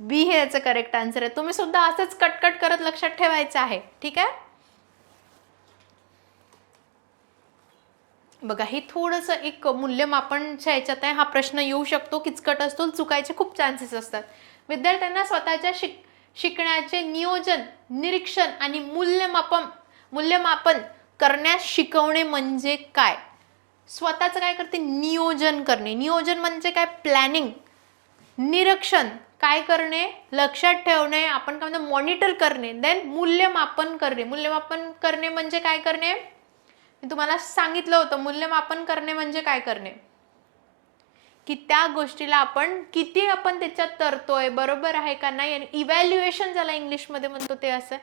बी हे याचं करेक्ट आन्सर आहे. तुम्ही सुद्धा असंच कटकट करत लक्षात ठेवायचं आहे. ठीक आहे, बघा हे थोडंसं एक मूल्यमापनच्या ह्याच्यात आहे. हा प्रश्न येऊ शकतो, किचकट असतो, चुकायचे खूप चान्सेस असतात. विद्यार्थ्यांना स्वतःच्या शिकण्याचे नियोजन, निरीक्षण आणि मूल्यमापन करण्यास शिकवणे म्हणजे काय? स्वतःचं काय करते? नियोजन करणे. नियोजन म्हणजे काय? प्लॅनिंग. निरीक्षण काय करणे? लक्षात ठेवणे, आपण काय म्हणतो मॉनिटर करणे. देन मूल्यमापन करणे. मूल्यमापन करणे म्हणजे काय करणे? मी तुम्हाला सांगितलं होतं, मूल्यमापन करणे म्हणजे काय करणे, की त्या गोष्टीला आपण किती आपण त्याच्यात तरतोय, बरोबर आहे का नाही. आणि इव्हॅल्युएशन ज्याला इंग्लिशमध्ये म्हणतो ते असं.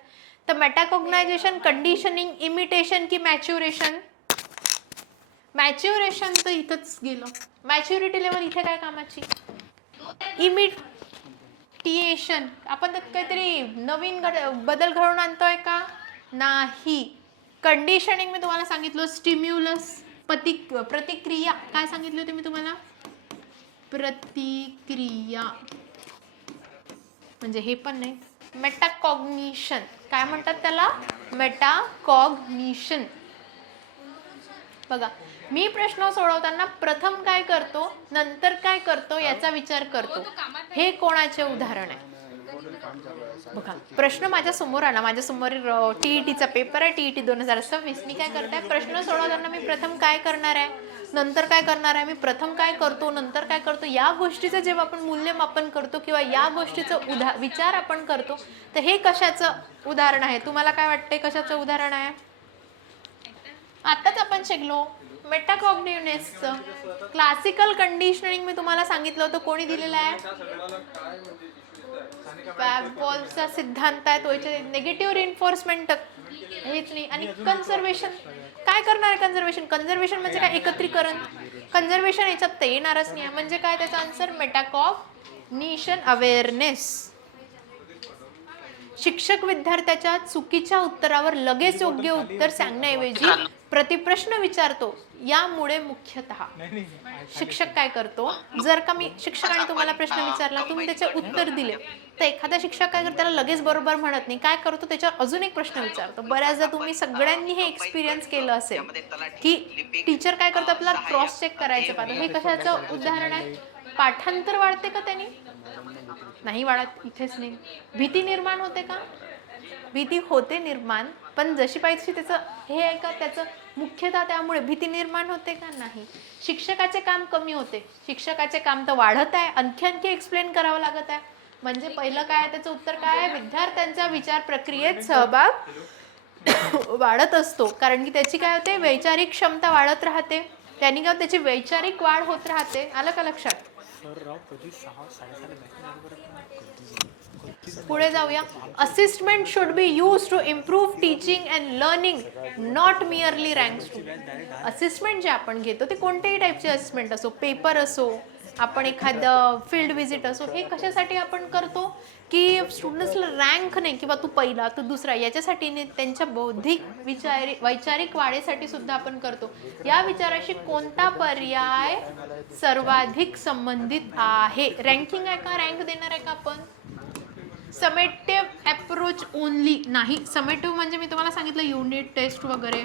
तर मेटाकॉग्नायझेशन, कंडिशनिंग, इमिटेशन की मॅच्युरेशन? मॅच्युरेशन तर इथंच गेलं. मॅच्युरिटी लेवल इथे काय कामाची? इमिटेशन आपण त्यात काहीतरी नवीन बदल घडवून आणतोय का? नाही. कंडिशनिंग मी तुम्हाला सांगितलं, स्टिम्युलस, प्रतिक्रिया. काय सांगितली होती मी तुम्हाला? प्रतिक्रिया. म्हणजे हे पण नाही. मेटाकॉग्निशन काय म्हणतात त्याला? मेटाकॉग्निशन. बघा मी प्रश्न सोडवताना प्रथम काय करतो, नंतर काय करतो याचा विचार करतो. हे कोणाचे उदाहरण आहे? बघा प्रश्न माझ्या समोर आला, माझ्या समोर TETचा पेपर आहे, TET 2026. मी काय करते, प्रश्न सोडवताना मी प्रथम काय करणार आहे, नंतर काय करणार आहे. मी प्रथम काय करतो, नंतर काय करतो, या गोष्टीचं जेव्हा आपण मूल्यमापन करतो किंवा या गोष्टीचं विचार आपण करतो, तर हे कशाचं उदाहरण आहे? तुम्हाला काय वाटते कशाचं उदाहरण आहे? आताच आपण शिकलो मेटाकॉग्निटिव्हनेसचं. क्लासिकल कंडिशनिंग मी तुम्हाला सांगितलं होतं, कोणी दिलेलं आहे? पॅबॉलचा सिद्धांत आहे तो. नेगेटिव्ह रिइन्फोर्समेंट हेच नाही. आणि कन्झर्वेशन काय करणार आहे? कन्झर्वेशन, कन्झर्वेशन म्हणजे काय? एकत्रीकरण. कन्झर्वेशन याच्यात तर येणारच नाही. म्हणजे काय त्याचा आन्सर? Metacognition, awareness. शिक्षक विद्यार्थ्याच्या चुकीच्या उत्तरावर लगेच योग्य उत्तर सांगण्याऐवजी प्रतिप्रश्न विचारतो. यामुळे मुख्यतः शिक्षक काय करतो, जर का मी शिक्षकाने तुम्हाला प्रश्न विचारला, तुम्ही त्याचे उत्तर दिले, तर एखादा शिक्षक काय करतो, त्याला लगेच बरोबर म्हणत नाही. काय करतो, त्याच्यावर अजून एक प्रश्न विचारतो. बऱ्याचदा तुम्ही सगळ्यांनी हे एक्सपिरियन्स केलं असेल की टीचर काय करतो, आपल्याला क्रॉस चेक करायचं पाहतो. हे कशाचं उदाहरण आहे? पाठांतर वाढते का त्याने? नाही वाढत, इथेच नाही. भीती निर्माण होते का? भीती होते निर्माण, पण जशी पाहिजे त्याचं हे आहे का, त्याचं मुख्यतः त्यामुळे भीती निर्माण होते का? नाही. शिक्षकाचे काम कमी होते, शिक्षकाचे काम तर वाढत आहे, आणखी एक्सप्लेन करावं लागत आहे. म्हणजे पहिलं काय, त्याचं उत्तर काय आहे? विद्यार्थ्यांच्या विचार प्रक्रियेत सहभाग वाढत असतो, कारण की त्याची काय होते, वैचारिक क्षमता वाढत राहते. त्यांनी काय, त्याची वैचारिक वाढ होत राहते. आलं का लक्षात? पुढे जाऊया. Assessment should be used to improve teaching and learning, not merely rank student. Assessment जे आपण घेतो ते कोणत्याही टाईपचे असिस्टमेंट असो, पेपर असो, आपण एखादं फील्ड विजिट असो, हे कशासाठी आपण करतो की स्टुडंट्सला रँक नाही किंवा तू पहिला तू दुसरा याच्यासाठी नाही, त्यांच्या बौद्धिक वैचारिक वाढीसाठी सुद्धा आपण करतो. या विचाराशी कोणता पर्याय सर्वाधिक संबंधित आहे? रँकिंग आहे का? रँक देणार आहे का आपण? समेटिव्ह अप्रोच ओनली नाही. समेटिव्ह म्हणजे मी तुम्हाला सांगितलं युनिट टेस्ट वगैरे.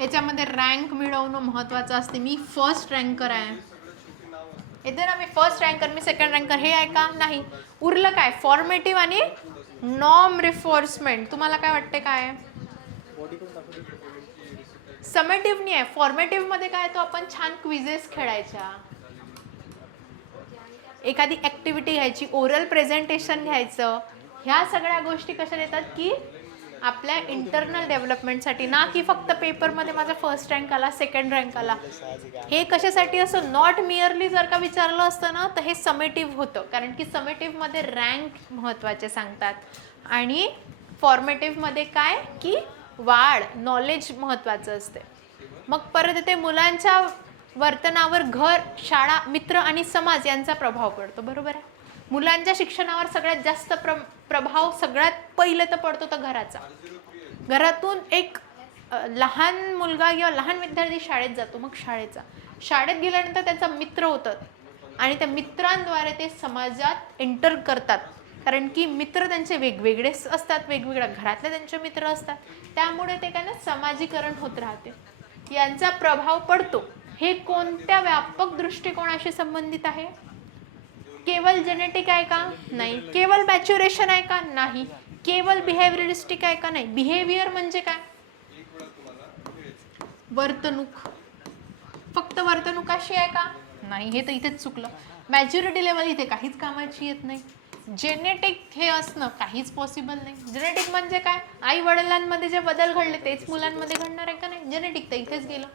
याच्यामध्ये रँक मिळवणं महत्त्वाचं असते. मी फर्स्ट रँकर आहे, येते ना, मी फर्स्ट रँकर, मी सेकंड रँकर, हे आहे का? नाही. उरलं काय? फॉर्मेटिव्ह आणि नॉर्म रिफोर्समेंट. तुम्हाला काय वाटते काय? समेटिव्ह नाही आहे. फॉर्मेटिव्ह मध्ये काय, तो आपण छान क्विजेस खेळायच्या, एखादी ऍक्टिव्हिटी घ्यायची, ओरल प्रेझेंटेशन घ्यायचं. ह्या सगळ्या गोष्टी कशा येतात की आपल्या इंटरनल डेव्हलपमेंटसाठी, ना की फक्त पेपरमध्ये माझा फर्स्ट रँक आला, सेकंड रँक आला. हे कशासाठी असं नॉट मिअरली जर का विचारलं असतं ना, तर हे समेटिव्ह होतं. कारण की समेटिव्हमध्ये रँक महत्त्वाचे सांगतात आणि फॉर्मेटिव्हमध्ये काय की वाढ, नॉलेज महत्त्वाचं असते. मग परत येते मुलांच्या वर्तनावर घर, शाळा, मित्र आणि समाज यांचा प्रभाव पडतो. बरोबर आहे. मुलांच्या शिक्षणावर सगळ्यात जास्त प्रभाव सगळ्यात पहिले तर पडतो तर घराचा. घरातून एक लहान मुलगा किंवा लहान विद्यार्थी शाळेत जातो, मग शाळेत गेल्यानंतर त्याचा मित्र होतात आणि त्या मित्रांद्वारे ते समाजात एंटर करतात. कारण की मित्र त्यांचे वेगवेगळे असतात, वेगवेगळ्या घरातले त्यांचे मित्र असतात, त्यामुळे ते काय ना समाजीकरण होत राहते. यांचा प्रभाव पडतो. हे कोणत्या व्यापक दृष्टिकोनाशी संबंधित आहे? केवळ जेनेटिक आहे का? नाही. केवळ मॅच्युरेशन आहे का? नाही. केवळ बिहेवियरिस्टिक आहे का? नाही. बिहेवियर म्हणजे काय? वर्तणूक. फक्त वर्तणुकाशी आहे का? नाही. हे तर इथेच चुकलं. मॅच्युरिटी लेवल इथे काहीच कामाची येत नाही. जेनेटिक हे असणं काहीच पॉसिबल नाही. जेनेटिक म्हणजे काय? आई वडिलांमध्ये जे बदल घडले तेच मुलांमध्ये घडणार आहे का? नाही. जेनेटिक तर इथेच गेलं.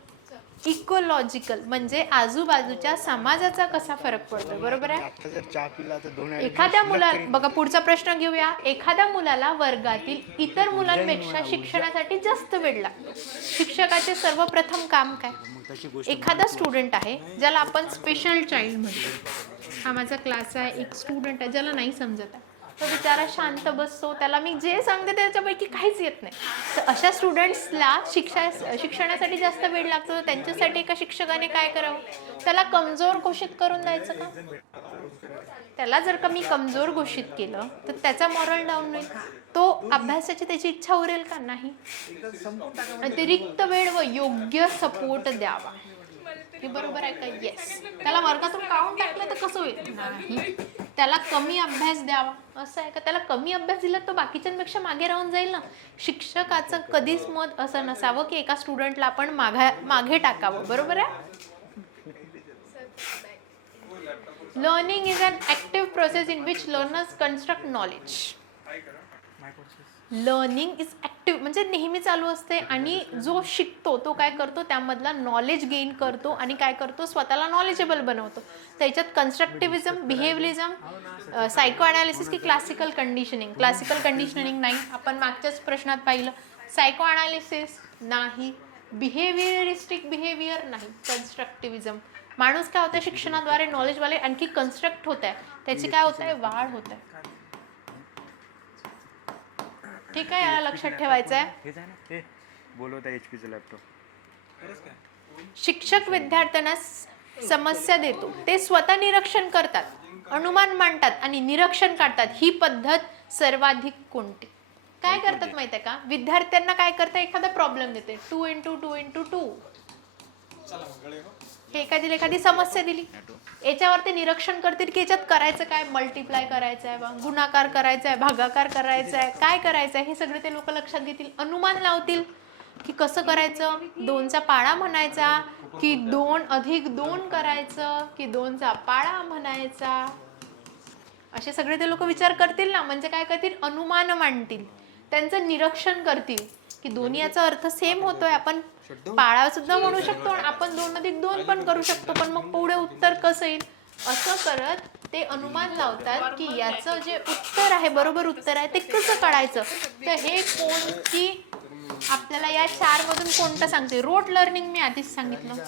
इकोलॉजिकल म्हणजे आजूबाजूच्या समाजाचा कसा फरक पडतो. बरोबर आहे. एखाद्या मुलाला बघा, पुढचा प्रश्न घेऊया. एखाद्या मुलाला वर्गातील इतर मुलांपेक्षा शिक्षणासाठी जास्त वेळ लागतो. शिक्षकाचे सर्वप्रथम काम काय? एखादा स्टुडंट आहे ज्याला आपण स्पेशल चाइल्ड म्हणतो. हा माझा क्लास आहे, एक स्टुडंट आहे ज्याला नाही समजत आहे, तो बिचारा शांत बसतो, त्याला मी जे सांगते त्याच्यापैकी काहीच येत नाही. तर अशा स्टुडंट्सला शिक्षणासाठी जास्त वेळ लागतो. तर त्यांच्यासाठी एका शिक्षकाने काय करावं? त्याला कमजोर घोषित करून द्यायचं का? त्याला जर का मी कमजोर घोषित केलं तर त्याचा मॉरल डाऊन होईल. तो अभ्यासाची त्याची इच्छा उरेल का? नाही. अतिरिक्त वेळ व योग्य सपोर्ट द्यावा. हे बरोबर आहे का? येस. त्याला वर्गातून काढून टाकलं तर कसं होईल? नाही. त्याला कमी अभ्यास द्यावा. असं आहे का? त्याला कमी अभ्यास दिला तर बाकीच्यांपेक्षा मागे राहून जाईल ना. शिक्षकाचं कधीच मत असं नसावं की एका स्टुडंटला आपण मागे टाकावं. बरोबर आहे. Learning is an active process in which learners construct knowledge. Learning is active म्हणजे नेहमी चालू असते आणि जो शिकतो तो काय करतो? त्यामधला नॉलेज गेन करतो आणि काय करतो? स्वतःला नॉलेजेबल बनवतो. त्याच्यात कन्स्ट्रक्टिव्हिझम, बिहेवियरिझम, सायको अनालिसिस की क्लासिकल कंडिशनिंग. क्लासिकल कंडिशनिंग नाही, आपण मागच्याच प्रश्नात पाहिलं. सायको अनालिसिस नाही. बिहेवियरिस्टिक बिहेवियर नाही. कन्स्ट्रक्टिव्हिझम. माणूस काय होतं? शिक्षणाद्वारे नॉलेजवाले आणखी कन्स्ट्रक्ट होत आहे, त्याची काय होत आहे? वाढ होत आहे. ठीक आहे, याला लक्षात ठेवायचं आहे. शिक्षक विद्यार्थ्यांना समस्या देतो, ते स्वतः निरीक्षण करतात, अनुमान मांडतात आणि निरीक्षण काढतात. ही पद्धत सर्वाधिक कोणती? काय करतात माहिती आहे का? विद्यार्थ्यांना काय करतात? एखादा प्रॉब्लेम देते, 2x2 हे एखादी समस्या दिली, याच्यावर ते निरीक्षण करतील की याच्यात करायचं काय? मल्टिप्लाय करायचं आहे, गुणाकार करायचा आहे, भागाकार करायचा आहे, काय करायचं आहे, हे सगळे ते लोक लक्षात घेतील. अनुमान लावतील की कसं करायचं, 2चा पाडा म्हणायचा की 2 अधिक 2 करायचं की 2चा पाडा म्हणायचा. असे सगळे ते लोक विचार करतील ना. म्हणजे काय करतील? अनुमान मांडतील, त्यांचं निरीक्षण करतील की दोन्ही याचा अर्थ सेम होतोय, आपण पाळा सुद्धा म्हणू शकतो आणि आपण 2 अधिक 2 पण करू शकतो, पण मग पुढे उत्तर कसं येईल? असं करत ते अनुमान लावतात की याचं जे उत्तर आहे, बरोबर उत्तर आहे, ते कसं काढायचं. तर हे कोणती आपल्याला या 4 मधून कोणतं सांगते? रोट लर्निंग मी आधीच सांगितलं,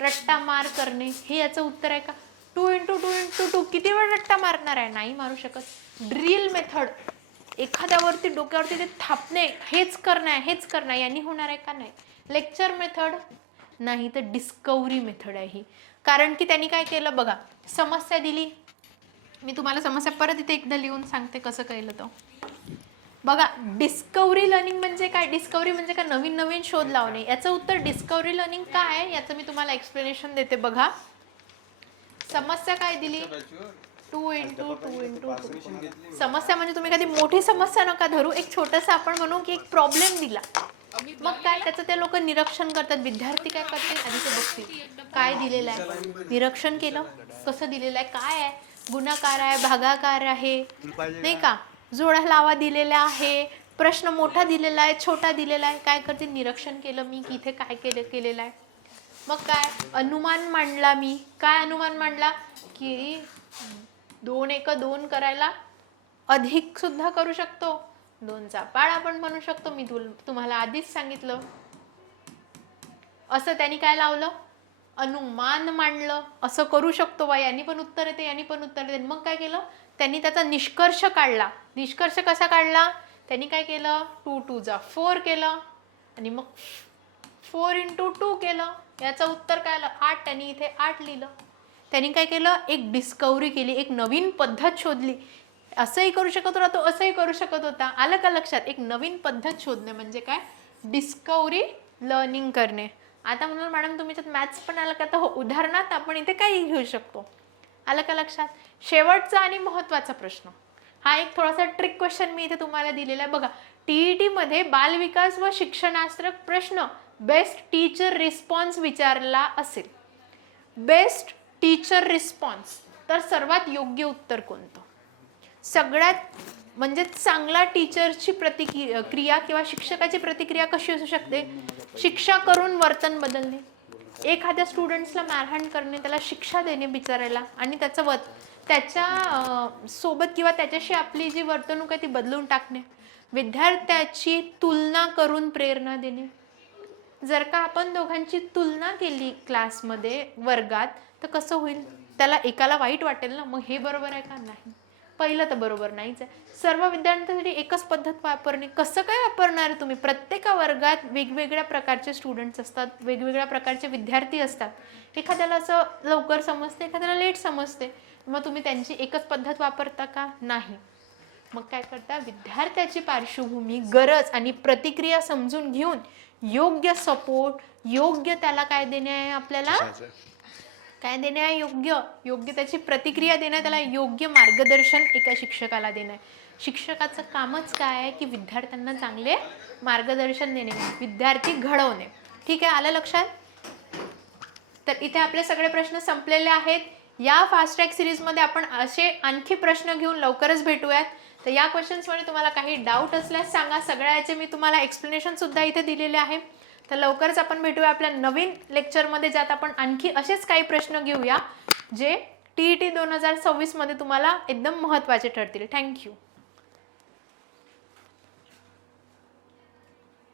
रट्टा मार करणे, हे याचं उत्तर आहे का? 2x2 किती वेळ रट्टा मारणार आहे? नाही मारू शकत. ड्रिल मेथड, एखाद्यावरती डोक्यावरती ते थापणे, हेच करणं यांनी होणार आहे का? नाही. लेक्चर मेथड नाही. तर डिस्कवरी मेथड आहे ही. कारण की त्यांनी काय केलं बघा, समस्या दिली. मी तुम्हाला समस्या परत इथे एकदा लिहून सांगते कसं केलं. तो बघा, डिस्कव्हरी लर्निंग म्हणजे काय? डिस्कव्हरी म्हणजे काय? नवीन नवीन शोध लावणे. याचं उत्तर डिस्कव्हरी लर्निंग काय आहे याचं मी तुम्हाला एक्सप्लेनेशन देते. बघा, समस्या काय दिली? 2 into 2 into 2. समस्या म्हणजे तुम्ही कधी मोठी समस्या नका धरू, एक छोटासा आपण म्हणू की एक प्रॉब्लेम दिला. मग काय त्याचं ते लोक निरीक्षण करतात. विद्यार्थी काय करतील? आधी ते बघतील काय दिलेलं आहे, निरीक्षण केलं कसं दिलेलं आहे, काय आहे, गुणाकार आहे, भागाकार आहे, नाही का, जोड्या लावा दिलेल्या आहे, प्रश्न मोठा दिलेला आहे, छोटा दिलेला आहे. काय करतील? निरीक्षण केलं मी की इथे काय केलेलं आहे. मग काय अनुमान मांडला मी. काय अनुमान मांडला? की 2 एक 2 करायला अधिक सुद्धा करू शकतो, 2चा पाढ आपण म्हणू शकतो. मी तुम्हाला आधीच सांगितलं. असं त्यांनी काय लावलं? अनुमान मांडलं. असं करू शकतो बा, यांनी पण उत्तर येते, यांनी पण उत्तर येते. मग काय केलं त्यांनी? त्याचा निष्कर्ष काढला. निष्कर्ष कसा काढला? त्यांनी काय केलं? 2 2 जा 4 केलं आणि मग 4 into 2 केलं. याचं उत्तर काय आलं? 8. त्यांनी इथे 8 लिहिलं. त्यांनी काय केलं? एक डिस्कव्हरी केली, एक नवीन पद्धत शोधली. असंही करू शकत होता तो, असंही करू शकत होता. आलं का लक्षात? एक नवीन पद्धत शोधणे म्हणजे काय? डिस्कव्हरी लर्निंग करणे. आता म्हणून मॅडम तुम्ही त्यात मॅथ्स पण आलं का? तर हो, उदाहरणार्थ आपण इथे काही घेऊ शकतो. आलं का लक्षात? शेवटचा आणि महत्त्वाचा प्रश्न, हा एक थोडासा ट्रिक क्वेश्चन मी इथे तुम्हाला दिलेला आहे. बघा, TET मध्ये बालविकास व शिक्षणास्त्र प्रश्न बेस्ट टीचर रिस्पॉन्स विचारला असेल. बेस्ट टीचर रिस्पॉन्स, तर सर्वात योग्य उत्तर कोणतं? सगळ्यात म्हणजे चांगला टीचरची प्रतिक्रिया किंवा शिक्षकाची प्रतिक्रिया कशी असू शकते? शिक्षा करून वर्तन बदलणे, एखाद्या स्टुडंट्सला मारहाण करणे, त्याला शिक्षा देणे बिचारायला आणि त्याच्या सोबत किंवा त्याच्याशी आपली जी वर्तणूक आहे ती बदलून टाकणे, विद्यार्थ्याची तुलना करून प्रेरणा देणे. जर का आपण दोघांची तुलना केली क्लासमध्ये, वर्गात, तर कसं होईल? त्याला एकाला वाईट वाटेल ना. मग हे बरोबर आहे का? नाही. पहिलं तर बरोबर नाहीच आहे. सर्व विद्यार्थ्यांसाठी एकच पद्धत वापरणे. कसं काय वापरणार तुम्ही? प्रत्येक वर्गात वेगवेगळ्या प्रकारचे स्टुडंट्स असतात, वेगवेगळ्या प्रकारचे विद्यार्थी असतात. एखाद्याला असं लवकर समजते, एखाद्याला लेट समजते. मग तुम्ही त्यांची एकच पद्धत वापरता का? नाही. मग काय करता? विद्यार्थ्याची पार्श्वभूमी, गरज आणि प्रतिक्रिया समजून घेऊन योग्य सपोर्ट, योग्य त्याला काय देणे आहे? आपल्याला काय देणे आहे? योग्य त्याची प्रतिक्रिया देणं, त्याला योग्य मार्गदर्शन एका शिक्षकाला देणं आहे. शिक्षकाचं कामच काय आहे? की विद्यार्थ्यांना चांगले मार्गदर्शन देणे, विद्यार्थी घडवणे. ठीक आहे, आलं लक्षात? तर इथे आपले सगळे प्रश्न संपलेले आहेत. या फास्ट ट्रॅक सिरीजमध्ये आपण असे आणखी प्रश्न घेऊन लवकरच भेटूयात. तर या क्वेश्चन्समध्ये तुम्हाला काही डाऊट असल्यास सांगा. सगळ्याचे मी तुम्हाला एक्सप्लेनेशन सुद्धा इथे दिलेले आहे. तर लवकरच आपण भेटूया आपल्या नवीन लेक्चरमध्ये, ज्यात आपण आणखी असेच काही प्रश्न घेऊया जे TET 2026 मध्ये तुम्हाला एकदम महत्त्वाचे ठरतील. थँक्यू.